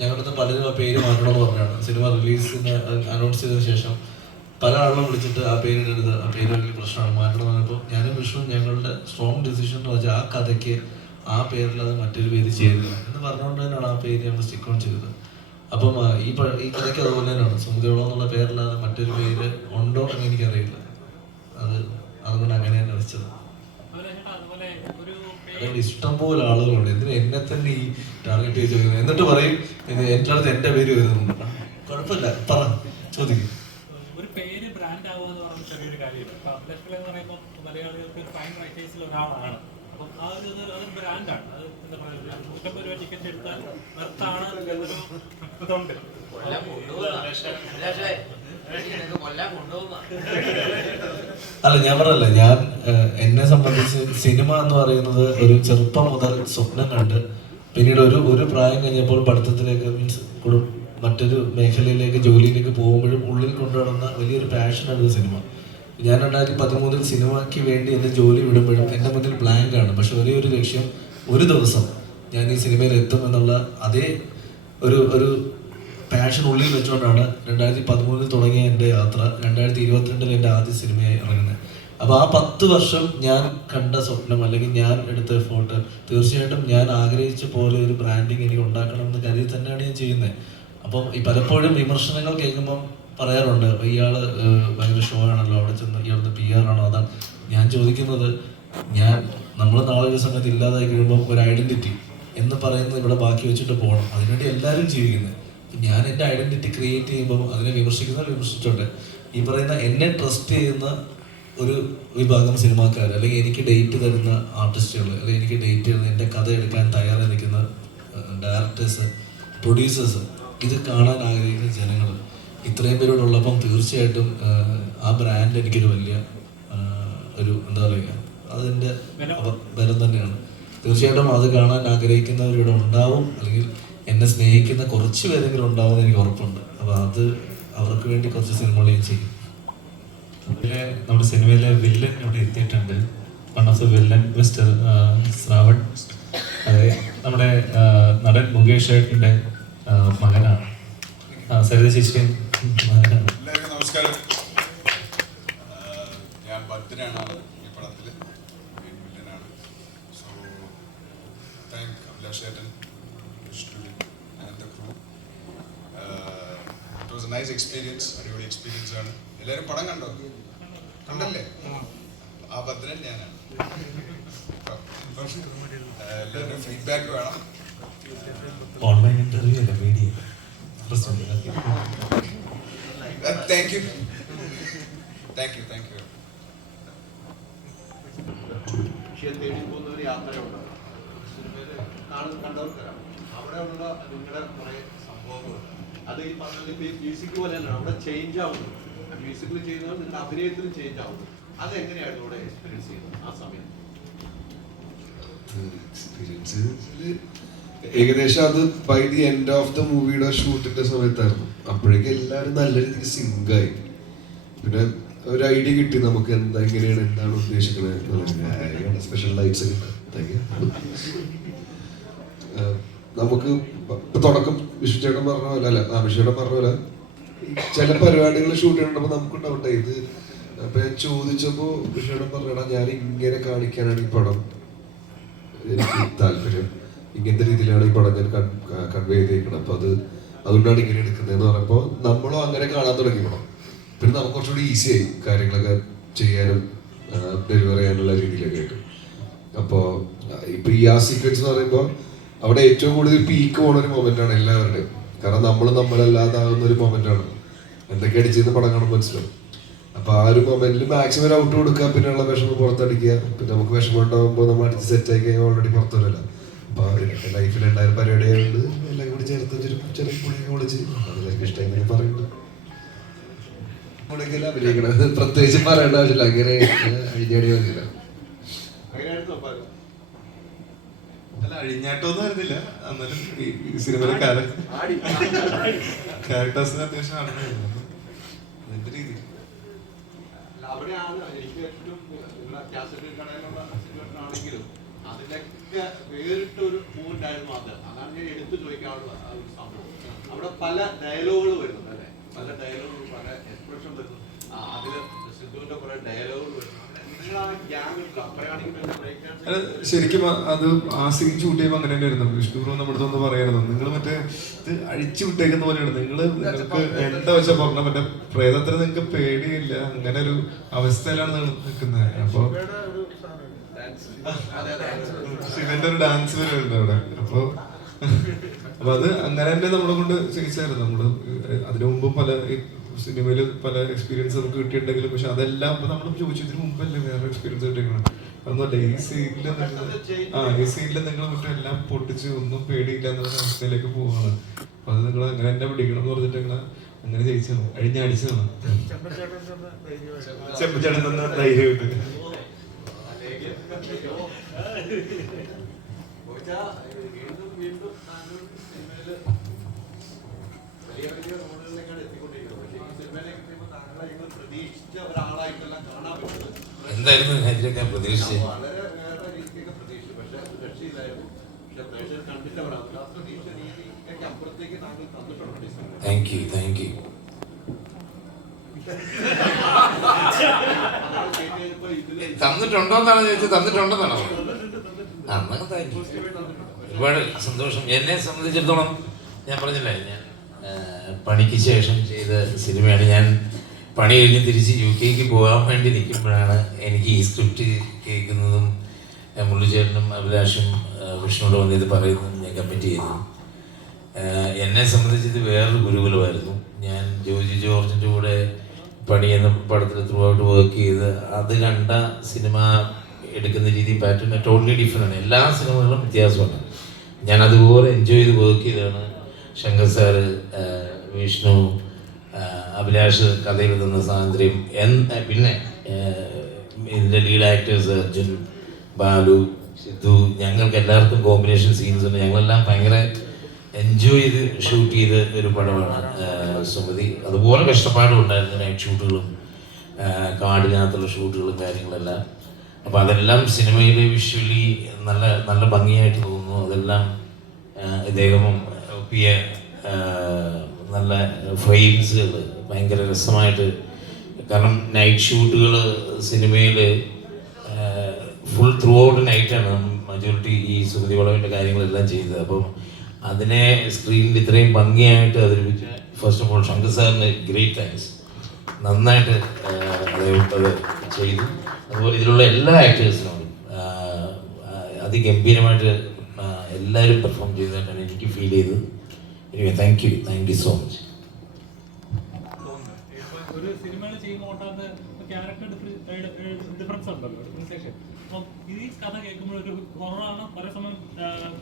ഞങ്ങളുടെ അടുത്ത് പലരും ആ പേര് മാറ്റണമെന്ന് പറഞ്ഞാണ്. സിനിമ റിലീസിന് അനൗൺസ് ചെയ്തതിന് ശേഷം പല ആളുകളും വിളിച്ചിട്ട് ആ പേര് ആ പേര് വലിയ പ്രശ്നമാണ്. മാറ്റണം പറഞ്ഞപ്പോൾ ഞാനും വിഷ്ണു ഞങ്ങളുടെ സ്ട്രോങ് ഡിസിഷൻ എന്ന് വെച്ചാൽ ആ കഥയ്ക്ക് ആ പേരിൽ അത് മറ്റൊരു പേര് ചെയ്തില്ല എന്ന് പറഞ്ഞുകൊണ്ട് തന്നെയാണ് ആ പേര് ഞങ്ങൾ സ്റ്റിക്ക് ഓൺ ചെയ്തത്. അപ്പം ഈ ഈ കഥയ്ക്ക് അതുപോലെ തന്നെയാണ്. സുമതിയോളം എന്നുള്ള പേരില്ലാതെ മറ്റൊരു പേര് ഉണ്ടോ എന്ന് എനിക്കറിയില്ല. അത് അതുകൊണ്ട് അങ്ങനെ തന്നെ വെച്ചത്. അതുകൊണ്ട് ഇഷ്ടം പോലെ ആളുകളുണ്ട്. എന്തിനാ എന്നെ തന്നെ ഈ ടാർഗറ്റ് ചെയ്ത് എന്നിട്ട് പറയും എന്റെ അടുത്ത് എന്റെ പേര് വരുന്നുണ്ട്. കുഴപ്പമില്ല. പറ ചോദിക്കും. എന്ന് പറയുന്നത് ചെറിയൊരു കാര്യമാണ് ഇപ്പൊ പിള്ള എന്ന് പറയുമ്പോൾ മലയാളികൾക്ക് ഒരു ഫൈൻ റൈറ്റേഴ്സിൽ ഒരാളാണ്. അപ്പം ആ ഒരു ഇത് അതൊരു ബ്രാൻഡാണ് അത് എന്താ പറയുക നൂറ്റമ്പത് രൂപ ടിക്കറ്റ് എടുത്താൽ വെർത്താണ് എന്നൊരു ഇതുണ്ട്. അല്ല ഞാൻ പറയല്ല ഞാൻ എന്നെ സംബന്ധിച്ച് സിനിമ എന്ന് പറയുന്നത് ഒരു ചെറുപ്പം മുതൽ സ്വപ്നം കണ്ട് പിന്നീട് ഒരു ഒരു പ്രായം കഴിഞ്ഞപ്പോൾ പഠിത്തത്തിലേക്ക് മീൻസ് മറ്റൊരു മേഖലയിലേക്ക് ജോലിയിലേക്ക് പോകുമ്പോഴും ഉള്ളിൽ കൊണ്ടുവന്ന വലിയൊരു പാഷനാണ് സിനിമ. ഞാൻ രണ്ടായിരത്തി പതിമൂന്നിൽ സിനിമയ്ക്ക് വേണ്ടി എന്റെ ജോലി വിടുമ്പോഴും എന്റെ മുന്നിൽ ബ്ലാങ്ക് ആണ്. പക്ഷെ ഒരേ ഒരു ലക്ഷ്യം ഒരു ദിവസം ഞാൻ ഈ സിനിമയിൽ എത്തും എന്നുള്ള അതേ ഒരു ഒരു പാഷൻ ഉള്ളിൽ വെച്ചുകൊണ്ടാണ് രണ്ടായിരത്തി പതിമൂന്നിൽ തുടങ്ങിയ എന്റെ യാത്ര രണ്ടായിരത്തി ഇരുപത്തിരണ്ടിൽ എന്റെ ആദ്യ സിനിമയായി ഇറങ്ങുന്നത്. അപ്പോൾ ആ പത്ത് വർഷം ഞാൻ കണ്ട സ്വപ്നം അല്ലെങ്കിൽ ഞാൻ എടുത്ത എഫോർട്ട് തീർച്ചയായിട്ടും ഞാൻ ആഗ്രഹിച്ച പോലെ ഒരു ബ്രാൻഡിങ് എനിക്ക് ഉണ്ടാക്കണം എന്ന് കരുതി തന്നെയാണ് ഞാൻ ചെയ്യുന്നത്. അപ്പം ഈ പലപ്പോഴും വിമർശനങ്ങൾ കേൾക്കുമ്പം പറയാറുണ്ട് ഏഹ്, ഭയങ്കര ഷോ ആണല്ലോ അവിടെ ചെന്ന് ഇയാളുടെ പി ആർ ആണോ? അതാണ് ഞാൻ ചോദിക്കുന്നത്. ഞാൻ നമ്മൾ നാളെ ഒരു സമയത്ത് ഇല്ലാതായി കഴിയുമ്പോൾ ഒരു ഐഡന്റിറ്റി എന്ന് പറയുന്നത് ഇവിടെ ബാക്കി വെച്ചിട്ട് പോകണം. അതിനുവേണ്ടി എല്ലാവരും ജീവിക്കുന്നത്. ഞാൻ എന്റെ ഐഡന്റിറ്റി ക്രിയേറ്റ് ചെയ്യുമ്പോൾ അതിനെ വിമർശിക്കുന്നവർ വിമർശിച്ചോട്ടെ ഈ പറയുന്ന എന്നെ ട്രസ്റ്റ് ചെയ്യുന്ന ഒരു വിഭാഗം സിനിമാക്കാർ അല്ലെങ്കിൽ എനിക്ക് ഡേറ്റ് തരുന്ന ആർട്ടിസ്റ്റുകൾ അല്ലെങ്കിൽ എനിക്ക് ഡേറ്റ് തരുന്ന എന്റെ കഥ എടുക്കാൻ തയ്യാറായി നിൽക്കുന്ന ഡയറക്ടേഴ്സ് പ്രൊഡ്യൂസേഴ്സ് ഇത് കാണാൻ ആഗ്രഹിക്കുന്ന ജനങ്ങൾ ഇത്രയും പേരോടുള്ളപ്പം തീർച്ചയായിട്ടും ആ ബ്രാൻഡ് എനിക്കൊരു വലിയ ഒരു എന്താ പറയുക അതിന്റെ ബലം. തന്നെയാണ്. തീർച്ചയായിട്ടും അത് കാണാൻ ആഗ്രഹിക്കുന്നവരിവിടെ ഉണ്ടാവും അല്ലെങ്കിൽ എന്നെ സ്നേഹിക്കുന്ന കുറച്ച് പേരെങ്കിലും ഉണ്ടാവും എനിക്ക് ഉറപ്പുണ്ട്. അപ്പോൾ അത് അവർക്ക് വേണ്ടി കുറച്ച് സിനിമകൾ ഞാൻ ചെയ്യും. അതുപോലെ നമ്മുടെ സിനിമയിലെ വില്ലൻ ഇവിടെ എത്തിയിട്ടുണ്ട്. One of the villain mister Shravan. അതെ നമ്മുടെ നടൻ മുകേഷ് ഏട്ടന്റെ മകനാണ് സരിത ചേച്ചി മകനാണ് നമസ്കാരം. ഞാൻ ഭദ്രനാണ് ഈ പടത്തിൽ വില്ലനാണ് സോ താങ്ക് അഭിലാഷ് ഏട്ടൻ and the crew a nice experience അടിപൊളി എക്സ്പീരിയൻസ് ആണ്. എല്ലാവരും പടം കണ്ടോ? കണ്ടല്ലേ? ആ ഭദ്രൻ ഞാനാണ്. എല്ലാവരും ഫീഡ്ബാക്ക് വേണം. ഓൺലൈൻ ഇന്റർവ്യൂ അല്ല media thank you thank you thank you തേടി പോകുന്ന ഒരു യാത്രയുണ്ട്. സിനിമയിൽ കാണുന്ന കണ്ടവർക്കറിയാം നിങ്ങളുടെ കുറേ സംഭവങ്ങളുണ്ട് അത് ഈ മ്യൂസിക് പോലെ അവിടെ ചേഞ്ച് ആവുന്നത് മ്യൂസിക്കിൽ ചെയ്യുന്നത് നിങ്ങളുടെ അഭിനയത്തിലും ചേഞ്ച് ആവുന്നു. അതെങ്ങനെയായിരുന്നു ഇവിടെ എക്സ്പീരിയൻസ് ചെയ്യുന്നത്? ആ സമയത്ത് എക്സ്പീരിയൻസ് ഏകദേശം അത് by the end of the മൂവിയുടെ ഷൂട്ടിന്റെ സമയത്തായിരുന്നു. അപ്പോഴേക്കും എല്ലാവരും നല്ല രീതിക്ക് ആയി. പിന്നെ ഒരു ഐഡിയ കിട്ടി നമുക്ക് എന്താ എങ്ങനെയാണ് എന്താണ് ഉദ്ദേശിക്കുന്നത് സ്പെഷ്യൽ ലൈറ്റ്സ് നമുക്ക് ഇപ്പൊ തുടക്കം വിഷ്ണുചേട്ടൻ പറഞ്ഞ പോലെ അല്ല ആ വിഷ്ണുചേട്ടൻ പറഞ്ഞ പോലെ ചില പരിപാടികൾ ഷൂട്ട് ചെയ്യണ്ടപ്പോ നമുക്കുണ്ടാവട്ടെ. ഇത് അപ്പൊ ഞാൻ ചോദിച്ചപ്പോ വിഷ്ണുചേട്ടൻ പറഞ്ഞടാ ഞാൻ ഇങ്ങനെ കാണിക്കാനാണ് ഈ പടം എനിക്ക് താല്പര്യം. ഇങ്ങനത്തെ രീതിയിലാണ് ഈ പടം ഞാൻ കൺവേ ചെയ്തേക്കുന്നത് അപ്പൊ അത് അതുകൊണ്ടാണ് ഇങ്ങനെ എടുക്കുന്നതെന്ന് പറയുമ്പോൾ നമ്മളും അങ്ങനെ കാണാൻ തുടങ്ങി പടം. പിന്നെ നമുക്ക് കുറച്ചുകൂടി ഈസി ആയി കാര്യങ്ങളൊക്കെ ചെയ്യാനും ഡെലിവർ ചെയ്യാനുള്ള രീതിയിലൊക്കെ ആയിട്ട്. അപ്പോൾ ഇപ്പൊ ഈ ആ സീക്വൻസ് എന്ന് പറയുമ്പോൾ അവിടെ ഏറ്റവും കൂടുതൽ പീക്ക് പോണ ഒരു മൊമെന്റ് ആണ് എല്ലാവരുടെയും. കാരണം നമ്മൾ നമ്മളല്ലാതാകുന്ന ഒരു മൊമെന്റ് ആണ്. എന്തൊക്കെ അടിച്ചിരുന്ന പടം കാണുമ്പോൾ മനസ്സിലാവും. അപ്പൊ ആ ഒരു മൊമെന്റിൽ മാക്സിമം ഔട്ട് കൊടുക്കുക പിന്നെയുള്ള വിഷമം പുറത്തടിക്കുക. പിന്നെ നമുക്ക് വിഷമം ഉണ്ടാകുമ്പോൾ നമ്മൾ അടിച്ച് സെറ്റ് ആയി കഴിഞ്ഞാൽ ഓൾറെഡി പുറത്തു ലൈഫിൽ ഉണ്ടായ പരിപാടി ആയതുകൊണ്ട് എല്ലാം കൂടി ചേർത്ത് ചെറിയ ചെറിയ പുള്ളിയൊക്കെ വിളിച്ച് അതിലേക്ക് ഇഷ്ടമായി പറയുന്നത് പുള്ളിയൊക്കെ അഭിനയിക്കണം പ്രത്യേകിച്ച് പറയേണ്ട ആവശ്യമില്ല. അങ്ങനെ അഴിഞ്ഞാടി വന്നില്ല. അല്ല അഴിഞ്ഞാട്ടമൊന്നും വരുന്നില്ല എന്നാലും ഈ സിനിമയിലെ ക്യാരക്ടേഴ്സിന് അത്യാവശ്യം അറിഞ്ഞിരുന്നു അങ്ങനത്തെ രീതി അല്ല, അവിടെയാണ് എനിക്ക് ഏറ്റവും കാസറ്റ് കടയിലുള്ള സിറ്റുവേഷൻ ആണെങ്കിലും അതിലൊക്കെ വേറിട്ടൊരു മൂവുണ്ടായിരുന്നു അത്. അതാണ് ഞാൻ എടുത്തു ചോദിക്കാനുള്ള ആ ഒരു സംഭവം. അവിടെ പല ഡയലോഗുകൾ വരുന്നുണ്ട് അല്ലെ? പല ഡയലോഗുകൾ പല എക്സ്പ്രഷൻ വരുന്നു. അതിൽ അതിൽ സിദ്ധുവിന്റെ കുറെ ഡയലോഗുകൾ വരുന്നു ശരിക്കും അത് ആ കൂട്ടിയപ്പോ അങ്ങനെ തന്നെയായിരുന്നു. വിഷ്ണു ബ്രോ നമ്മുടെ ഒന്ന് പറയായിരുന്നു. നിങ്ങൾ മറ്റേ ഇത് അഴിച്ചു വിട്ടേക്കുന്ന പോലെയാണ്. നിങ്ങൾ നിങ്ങൾക്ക് എന്താ വെച്ചാൽ പറഞ്ഞ മറ്റേ പ്രേതത്തിന് നിങ്ങൾക്ക് പേടിയില്ല. അങ്ങനെ ഒരു അവസ്ഥയിലാണ് നിങ്ങൾ നിൽക്കുന്നത്. അപ്പോൾ ശിവന്റെ ഒരു ഡാൻസ് വരെ ഉണ്ട് അവിടെ അപ്പൊ അപ്പൊ അത് അങ്ങനെ തന്നെ നമ്മളെ കൊണ്ട് ചികിത്സയായിരുന്നു നമ്മൾ അതിനു മുമ്പ് പല സിനിമയിൽ പല എക്സ്പീരിയൻസ് നമുക്ക് കിട്ടിയിട്ടുണ്ടെങ്കിലും പക്ഷെ അതെല്ലാം ഇപ്പൊ നമ്മൾ ചോദിച്ചതിന് ഇതിനു മുമ്പല്ലേ വേറെ എക്സ്പീരിയൻസ് കിട്ടിയിരിക്കണം അതൊന്നുമല്ല ഈ സീനിൽ നിങ്ങൾ ആ ഈ സീനിൽ നിങ്ങൾ മറ്റും എല്ലാം പൊട്ടിച്ച് ഒന്നും പേടിയില്ല എന്നുള്ള അവസ്ഥയിലേക്ക് പോവാണ്. അപ്പൊ അത് നിങ്ങൾ അങ്ങനെ തന്നെ പിടിക്കണം എന്ന് പറഞ്ഞിട്ട് നിങ്ങൾ അങ്ങനെ ജയിച്ചതാണ് അഴിഞ്ഞടിച്ചതാണ്. ചെമ്പച്ചേട്ടൻ തന്നെ ധൈര്യമായിട്ട്. ചോദിച്ചാ, വീണ്ടും വീണ്ടും സിനിമയിൽ വലിയ വലിയ റോളുകളിലേക്കാണ് എത്തിക്കൊണ്ടിരിക്കുന്നത്. സിനിമയിലേക്ക് എത്തിയപ്പോൾ താങ്കളെ ഞങ്ങൾ പ്രതീക്ഷിച്ച ഒരാളായിട്ടെല്ലാം എന്തായിരുന്നു ഇതിലൊക്കെ പ്രതീക്ഷിച്ചത് വളരെ വേറെ രീതിക്കൊക്കെ പ്രതീക്ഷിച്ചു പക്ഷെ രക്ഷയില്ലായിരുന്നു പക്ഷെ പ്രേക്ഷകർ അവിടെ ആ പ്രതീക്ഷ രീതിക്കൊക്കെ അപ്പുറത്തേക്ക് താങ്കൾ തന്നിട്ടുണ്ട് താങ്ക് യു താങ്ക് യു അതാണ് കേട്ട് കഴിഞ്ഞപ്പോൾ ഇതിൽ തന്നിട്ടുണ്ടോന്നാണ് ചോദിച്ചത്. തന്നിട്ടുണ്ടെന്നാണോ അന്നൊക്കെ താങ്ക് ഒരുപാട് സന്തോഷം. എന്നെ സംബന്ധിച്ചിടത്തോളം ഞാൻ പറഞ്ഞില്ലേ ഞാൻ പണിക്ക് ശേഷം ചെയ്ത സിനിമയാണ്. ഞാൻ പണി കഴിഞ്ഞ് തിരിച്ച് യു കെക്ക് പോകാൻ വേണ്ടി നിൽക്കുമ്പോഴാണ് എനിക്ക് ഈ സ്ക്രിപ്റ്റ് കേൾക്കുന്നതും മുള്ളിച്ചേട്ടനും അഭിലാഷും വിഷ്ണുവിടെ വന്ന് ഇത് പറയുന്നതും ഞാൻ കമ്മിറ്റ് ചെയ്തു. എന്നെ സംബന്ധിച്ച് ഇത് വേറൊരു ഗുരുകുലമായിരുന്നു. ഞാൻ ജോജി ജോർജിന്റെ കൂടെ പണി എന്ന പടത്തിൽ ത്രൂ ഔട്ട് വർക്ക് ചെയ്ത് അത് കണ്ട സിനിമ എടുക്കുന്ന രീതി പാറ്റേൺ ടോട്ടലി ഡിഫറെന്റ് എല്ലാ സിനിമകളും വ്യത്യാസമാണ് ഞാൻ അതുപോലെ എൻജോയ് ചെയ്ത് വർക്ക് ചെയ്തതാണ് ശങ്കർ സാറ് വിഷ്ണു അഭിലാഷ് കഥയിൽ തന്ന സ്വാതന്ത്ര്യം എന്ന് പിന്നെ ഇതിന്റെ ലീഡ് ആക്ടേഴ്സ് അർജുൻ ബാലു സിദ്ധു ഞങ്ങൾക്ക് എല്ലാവർക്കും കോമ്പിനേഷൻ സീൻസ് ഉണ്ട്. ഞങ്ങളെല്ലാം ഭയങ്കര എൻജോയ് ചെയ്ത് ഷൂട്ട് ചെയ്ത ഒരു പടമാണ് സുമതി. അതുപോലെ കഷ്ടപ്പാടും ഉണ്ടായിരുന്നു നൈറ്റ് ഷൂട്ടുകളും കാടിനകത്തുള്ള ഷൂട്ടുകളും കാര്യങ്ങളെല്ലാം. അപ്പോൾ അതെല്ലാം സിനിമയിൽ വിഷ്വലി നല്ല നല്ല ഭംഗിയായിട്ട് തോന്നുന്നു. അതെല്ലാം ഇദ്ദേഹം ഒപ്പിയ നല്ല ഫ്രെയിംസുകൾ ഭയങ്കര രസമായിട്ട്. കാരണം നൈറ്റ് ഷൂട്ടുകൾ സിനിമയിൽ ഫുൾ ത്രൂ ഔട്ട് നൈറ്റാണ് മജോറിറ്റി ഈ സുഗതി വളവിന്റെ കാര്യങ്ങളെല്ലാം ചെയ്തത്. അപ്പം അതിനെ സ്ക്രീനിൽ ഇത്രയും ഭംഗിയായിട്ട് അവതരിപ്പിച്ച ഫസ്റ്റ് ഓഫ് ഓൾ ശങ്കർ സാറിന് ഗ്രേറ്റ് താങ്ക്സ് നന്നായിട്ട് അദ്ദേഹം അത് ചെയ്തു. അതുപോലെ ഇതിലുള്ള എല്ലാ ആക്ടേഴ്സിനോടും അതിഗംഭീരമായിട്ട് എല്ലാവരും പെർഫോം ചെയ്തതായിട്ടാണ് എനിക്ക് ഫീൽ ചെയ്തത്. എനിക്ക് thank you thank you so much ഒരു ക്യാരക്ടർ ഡിഫറൻസ് ഉണ്ടല്ലോ. ഈ കഥ കേൾക്കുമ്പോൾ ഒരു ഹൊറാണ് പല സമയം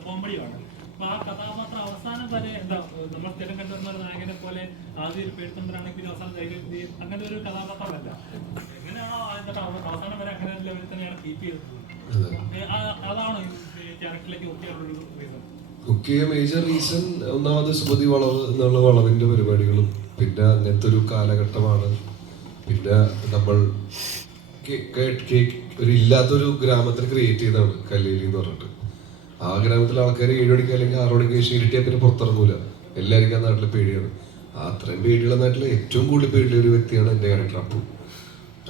കോമഡിയാണ് ആ കഥാപാത്രം അവസാനം വരെ എന്താ നമ്മൾ സ്ഥിരം ഒരു നായകനെ പോലെ ആദ്യം പേടിത്തമ്പരാണെങ്കിൽ അവസാനം ധൈര്യം അങ്ങനെ ഒരു കഥാപാത്രമല്ല എങ്ങനെയാണോ എന്നിട്ട് അവസാനം വരെ അങ്ങനെ ലെവലിൽ തന്നെയാണ് കീപ്പ് ചെയ്തത്. അതാണോ ക്യാരക്ടറിലേക്ക് ഒക്കെയുള്ള റീസൺ കുക്ക് മേജർ റീസൺ ഒന്നാമത് സുമതി വളവ് എന്നുള്ള വളവിന്റെ പരിപാടികളും പിന്നെ അങ്ങനത്തെ ഒരു കാലഘട്ടമാണ്. പിന്നെ നമ്മൾ ഒരു ഇല്ലാത്തൊരു ഗ്രാമത്തിൽ ക്രിയേറ്റ് ചെയ്താണ് കല്ലേരി എന്ന് പറഞ്ഞിട്ട്. ആ ഗ്രാമത്തിലെ ആൾക്കാർ ഏഴ് മണിക്ക് അല്ലെങ്കിൽ ആറുമണിക്ക് ശേഷം ഇരുട്ടിയാൽ പിന്നെ പുറത്തിറങ്ങൂല. എല്ലാവർക്കും ആ നാട്ടിലെ പേടിയാണ്. അത്രയും പേടിയുള്ള നാട്ടിലെ ഏറ്റവും കൂടുതൽ പേടിയുള്ള ഒരു വ്യക്തിയാണ് എന്റെ ക്യാരക്ടർ അപ്പു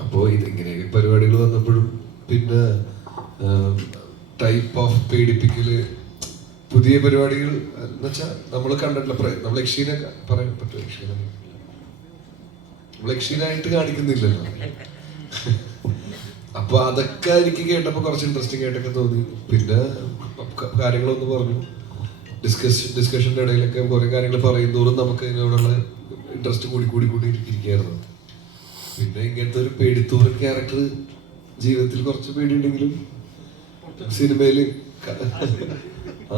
അപ്പോൾ ഇതിങ്ങനെയൊക്കെ പരിപാടികൾ വന്നപ്പോഴും പിന്നെ ടൈപ്പ് ഓഫ് പേടിപ്പിക്കൽ പുതിയ പരിപാടികൾ എന്ന് വെച്ചാൽ നമ്മൾ കണ്ടിട്ടില്ല. നമ്മൾ യക്ഷീനെ പറയാൻ പറ്റുമോ യക്ഷീന നമ്മൾ യക്ഷീനായിട്ട് കാണിക്കുന്നില്ലല്ലോ. അപ്പൊ അതൊക്കെ എനിക്ക് കേട്ടപ്പോൾ കുറച്ച് ഇൻട്രസ്റ്റിംഗ് ആയിട്ടൊക്കെ തോന്നി. പിന്നെ കാര്യങ്ങളൊന്ന് പറഞ്ഞു. ഡിസ്കസ് ഡിസ്കഷന്റെ ഇടയിലൊക്കെ കുറേ കാര്യങ്ങൾ പറയുന്നതോറും നമുക്ക് അതിനോടുള്ള ഇൻട്രസ്റ്റ് കൂടി കൂടി കൂടി ഇരിക്കുകയായിരുന്നു പിന്നെ ഇങ്ങനത്തെ ഒരു പേടിത്തൂറൻ ക്യാരക്ടർ ജീവിതത്തിൽ കുറച്ച് പേടിയുണ്ടെങ്കിലും സിനിമയിൽ ആ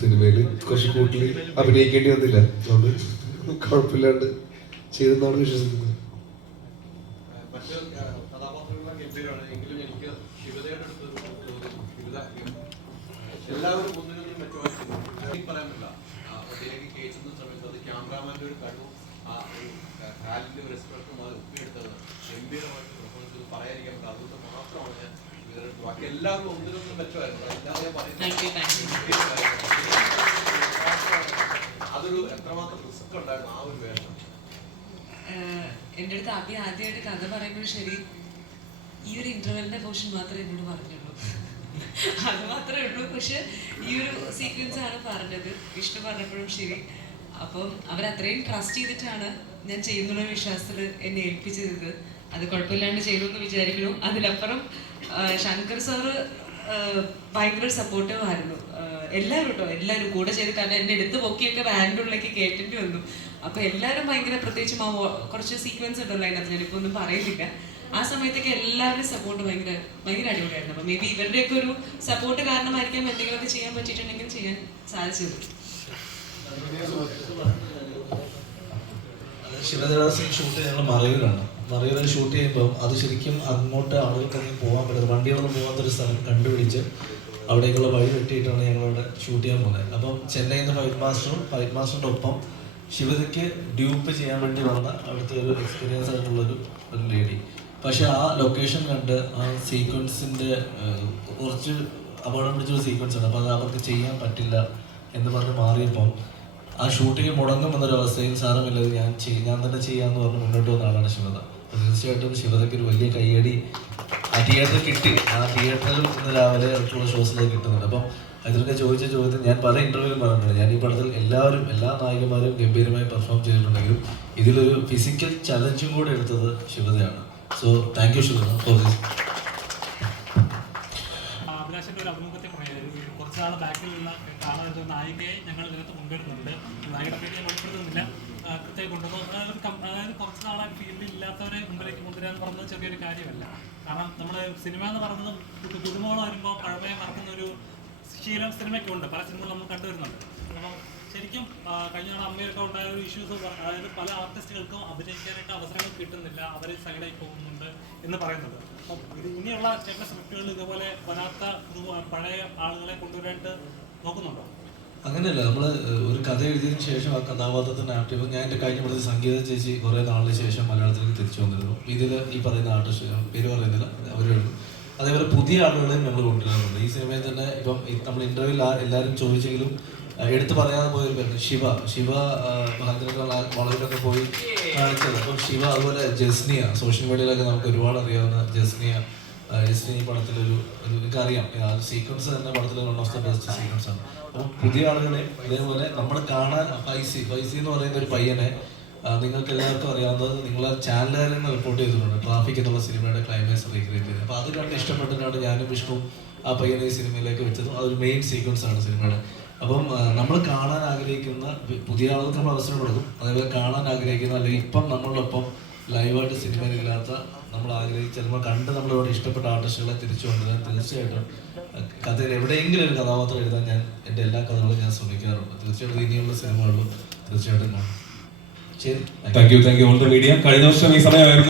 സിനിമയിൽ കുറച്ച് കൂട്ടിൽ അഭിനയിക്കേണ്ടി വന്നില്ല. അതുകൊണ്ട് കുഴപ്പമില്ലാണ്ട് ചെയ്തെന്നാണ് വിശ്വസിക്കുന്നത്. എനിക്ക് എല്ലാവരും ഒന്നിനൊന്നും മെച്ചമായി എനിക്ക് പറയാൻ പറ്റില്ല ആ, കയറ്റുന്ന സമയത്ത് അത് ഒരു കഴിവും ആ ഒരു ക- ഒരു എക്സ്പ്രഷൻ അത് ഒപ്പിയെടുത്തത് ഗംഭീരമായിട്ട് പെർഫോമൻസ് ചെയ്ത്. പറയാതിരിക്കാൻ പറ്റില്ല. അതുകൊണ്ട് മാത്രമാണ് ഞാൻ ഇതിലെടുത്ത് ബാക്കി എല്ലാവരും ഒന്നിനൊന്നും മെച്ചമായിരുന്നു എല്ലാവരും ഞാൻ Thank you, thank you. പറയുന്നത് അതൊരു എത്രമാത്രം റിസ്ക് ഉണ്ടായിരുന്നു ആ ഒരു വേഷം? എന്റെ അടുത്ത് ആദ്യം ആദ്യമായിട്ട് കഥ പറയുമ്പോഴും ശരി ഈ ഒരു ഇന്റർവെലിന്റെ പോർഷൻ മാത്രമേ എന്നോട് പറഞ്ഞുള്ളൂ. അത് മാത്രമേ ഉള്ളൂ. പക്ഷെ ഈ ഒരു സീക്വൻസ് ആണ് പറഞ്ഞത്. വിഷ്ണു പറഞ്ഞപ്പോഴും ശരി. അപ്പം അവരത്രയും ട്രസ്റ്റ് ചെയ്തിട്ടാണ് ഞാൻ ചെയ്യുന്നുള്ള വിശ്വാസത്തിൽ എന്നെ ഏൽപ്പിച്ചത്. അത് കുഴപ്പമില്ലാണ്ട് ചെയ്തു എന്ന് വിചാരിക്കുന്നു. അതിലപ്പുറം ശങ്കർ സാറ് ഭയങ്കര സപ്പോർട്ടീവ് ആയിരുന്നു. എല്ലാവരും കേട്ടോ എല്ലാവരും കൂടെ ചെയ്ത് കാരണം എന്നെ എടുത്ത് പൊക്കിയൊക്കെ വാന്റെ ഉള്ളിലേക്ക് കയറ്റേണ്ടി വന്നു. അപ്പൊ എല്ലാവരും ഭയങ്കര പ്രത്യേകിച്ചും ആ കുറച്ച് സീക്വൻസ് ഉണ്ടല്ലോ അതിനകത്ത്. ഞാനിപ്പോ ഒന്നും പറയുന്നില്ല ആ സമയത്തൊക്കെ എല്ലാവരുടെയും സപ്പോർട്ട് ഭയങ്കര ഭയങ്കര അടിപൊളിയായിരുന്നു. അപ്പൊ മേ ബി ഇവരുടെയൊക്കെ ഒരു സപ്പോർട്ട് കാരണമായിരിക്കാം എന്തെങ്കിലുമൊക്കെ ചെയ്യാൻ പറ്റിയിട്ടുണ്ടെങ്കിൽ ചെയ്യാൻ സാധിച്ചത്. ശിവദേവാസിൻ ഷൂട്ട് ഞങ്ങൾ മറയൂരാണ്. മറയൂരിൽ ഷൂട്ട് ചെയ്യുമ്പോൾ അത് ശരിക്കും അങ്ങോട്ട് ആളുകൾക്കൊന്നും പോകാൻ പറ്റില്ല വണ്ടികളൊന്നും പോകാത്തൊരു സ്ഥലം കണ്ടുപിടിച്ച് അവിടേക്കുള്ള വഴി വെട്ടിയിട്ടാണ് ഞങ്ങൾ അവിടെ ഷൂട്ട് ചെയ്യാൻ പോകുന്നത്. അപ്പം ചെന്നൈയിൽ നിന്ന് ഫൈറ്റ് മാസ്റ്ററും ഫൈറ്റ് മാസ്റ്ററിന്റെ ഒപ്പം ശിവതയ്ക്ക് ഡ്യൂപ്പ് ചെയ്യാൻ വേണ്ടി വന്ന അവിടുത്തെ ഒരു എക്സ്പീരിയൻസ് ആയിട്ടുള്ളൊരു ഒരു ലേഡി പക്ഷെ ആ ലൊക്കേഷൻ കണ്ട് ആ സീക്വൻസിന്റെ കുറച്ച് അപകടം പിടിച്ചൊരു സീക്വൻസ് ആണ് അപ്പോൾ അത് അവർക്ക് ചെയ്യാൻ പറ്റില്ല എന്ന് പറഞ്ഞ് മാറിയപ്പോൾ ആ ഷൂട്ടിങ് മുടങ്ങും എന്നൊരു അവസ്ഥയിൽ സാരമില്ലത് ഞാൻ ഞാൻ തന്നെ ചെയ്യാന്ന് പറഞ്ഞ് മുന്നോട്ട് വന്ന ആളാണ് ശിവത. തീർച്ചയായിട്ടും ശിവതയ്ക്ക് ഒരു വലിയ കയ്യടി ആ തിയേറ്ററിൽ കിട്ടി. ആ തിയേറ്ററിൽ ഇന്ന് രാവിലെ അടുത്തുള്ള ഷോസിലേക്ക് കിട്ടുന്നുണ്ട്. അപ്പം അതിലൊക്കെ ചോദിച്ച ചോദ്യത്തിൽ ഞാൻ പല ഇന്റർവ്യൂവിൽ പറഞ്ഞിട്ടുണ്ട്. ഞാൻ ഈ പടത്തിൽ എല്ലാവരും എല്ലാ നായികമാരും ഗംഭീരമായി പെർഫോം ചെയ്തിട്ടുണ്ടെങ്കിലും ഇതിലൊരു ഫിസിക്കൽ ചലഞ്ചും കൂടെ എടുത്തത് ശിവതയാണ്. So thank you sugar for this കുറച്ച് ബാക്കിലുള്ള ഞങ്ങൾ അതായത് കുറച്ച് നാളായി ഫീൽഡിൽ ഇല്ലാത്തവരെ മുമ്പിലേക്ക് കൊണ്ടുവരാൻ പറഞ്ഞത് ചെറിയൊരു കാര്യമല്ല. കാരണം നമ്മൾ സിനിമ എന്ന് പുതു- പുതുമോളം വരുമ്പോൾ പഴമയെ മറക്കുന്ന ഒരു ശീലം സിനിമയ്ക്കുണ്ട്. പല സിനിമകളും നമ്മൾ കണ്ടുവരുന്നുണ്ട്. ശരിക്കും കഴിഞ്ഞ തവണ അമ്മയൊക്കെ ഉണ്ടായ ഒരു ഇഷ്യൂസ് അതായത് പല ആർട്ടിസ്റ്റുകൾക്കും അഭിനയിക്കാനായിട്ട് അവസരങ്ങൾ കിട്ടുന്നില്ല അവർ സൈഡായി പോകുന്നുണ്ട് എന്ന് പറയുന്നുണ്ട് അപ്പം ഇനിയുള്ള ചില സ്ക്രിപ്റ്റുകൾ ഇതുപോലെ വരാത്ത പഴയ ആളുകളെ കൊണ്ടുവരാനായിട്ട് നോക്കുന്നുണ്ടോ? അങ്ങനെയല്ല നമ്മൾ ഒരു കഥ എഴുതിയതിന് ശേഷം ആ കഥാപാത്രത്തിന് ആർട്ട് ഇപ്പം ഞാൻ എന്റെ കഴിഞ്ഞ പ്രതി സംഗീത ചേച്ചി കുറേ നാളിന് ശേഷം മലയാളത്തിലേക്ക് തിരിച്ചു വന്നിരുന്നു. ഇതിൽ ഈ പറയുന്ന ആർട്ടിസ്റ്റ് പേര് പറയുന്നില്ല അവരുണ്ട് അതേപോലെ പുതിയ ആളുകളെയും നമ്മൾ കൊണ്ടുവരാറുണ്ട്. ഈ സിനിമയിൽ തന്നെ ഇപ്പം നമ്മൾ ഇന്റർവ്യൂവിൽ എല്ലാവരും ചോദിച്ചെങ്കിലും എടുത്തു പറയാതെ പോയൊരു പേര് ശിവ. ശിവ മഹേന്ദ്രൊക്കെ വളവിലൊക്കെ പോയി കാണിച്ചത്. അപ്പം ശിവ അതുപോലെ ജസ്നിയ. സോഷ്യൽ മീഡിയയിലൊക്കെ നമുക്ക് ഒരുപാട് അറിയാവുന്ന ജസ്നിയ. ജസ്നിയ ജസ്നി ഈ പടത്തിലൊരു ഒരു എനിക്കറിയാം. ആ സീക്വൻസ് തന്നെ പടത്തിൽ one of the best sequence ആണ്. അപ്പം പുതിയ ആളുകളെ ഇതേപോലെ നമ്മൾ കാണാൻ ഫൈസി. ഫൈസി എന്ന് പറയുന്ന ഒരു പയ്യനെ നിങ്ങൾക്ക് എല്ലാവർക്കും അറിയാവുന്നത് നിങ്ങളെ നിന്ന് റിപ്പോർട്ട് ചെയ്തിട്ടുണ്ട്. ട്രാഫിക് എന്നുള്ള സിനിമയുടെ ക്ലൈമാക്സ് റീക്രിയേറ്റ് ചെയ്തത്. അപ്പോൾ അത് കണ്ട് ഇഷ്ടപ്പെട്ടിട്ടാണ് ഞാനും വിഷ്ണു ആ പയ്യനെ ഈ സിനിമയിലേക്ക് വെച്ചതും. അതൊരു മെയിൻ സീക്വൻസ് ആണ് സിനിമയുടെ. അപ്പം നമ്മൾ കാണാൻ ആഗ്രഹിക്കുന്ന പുതിയ ആളുകൾക്ക് നമ്മൾ അവസരം കൊടുക്കും. അതേപോലെ കാണാൻ ആഗ്രഹിക്കുന്ന അല്ലെങ്കിൽ ഇപ്പം നമ്മളൊപ്പം ലൈവായിട്ട് സിനിമയിലില്ലാത്ത നമ്മൾ ആഗ്രഹിച്ച നമ്മൾ കണ്ട് നമ്മളിവിടെ ഇഷ്ടപ്പെട്ട ആർട്ടിസ്റ്റുകളെ തിരിച്ചു കൊണ്ടുവരാൻ തീർച്ചയായിട്ടും കഥയിൽ എവിടെയെങ്കിലും ഒരു കഥാപാത്രം എഴുതാൻ ഞാൻ എന്റെ എല്ലാ കഥകളും ഞാൻ ശ്രമിക്കാറുണ്ട്. തീർച്ചയായിട്ടും ഇനിയുള്ള സിനിമകളിലും തീർച്ചയായിട്ടും കാണും. ശരി thank you thank you all the media കഴിഞ്ഞ വർഷം ഈ സമയമായിരുന്നു.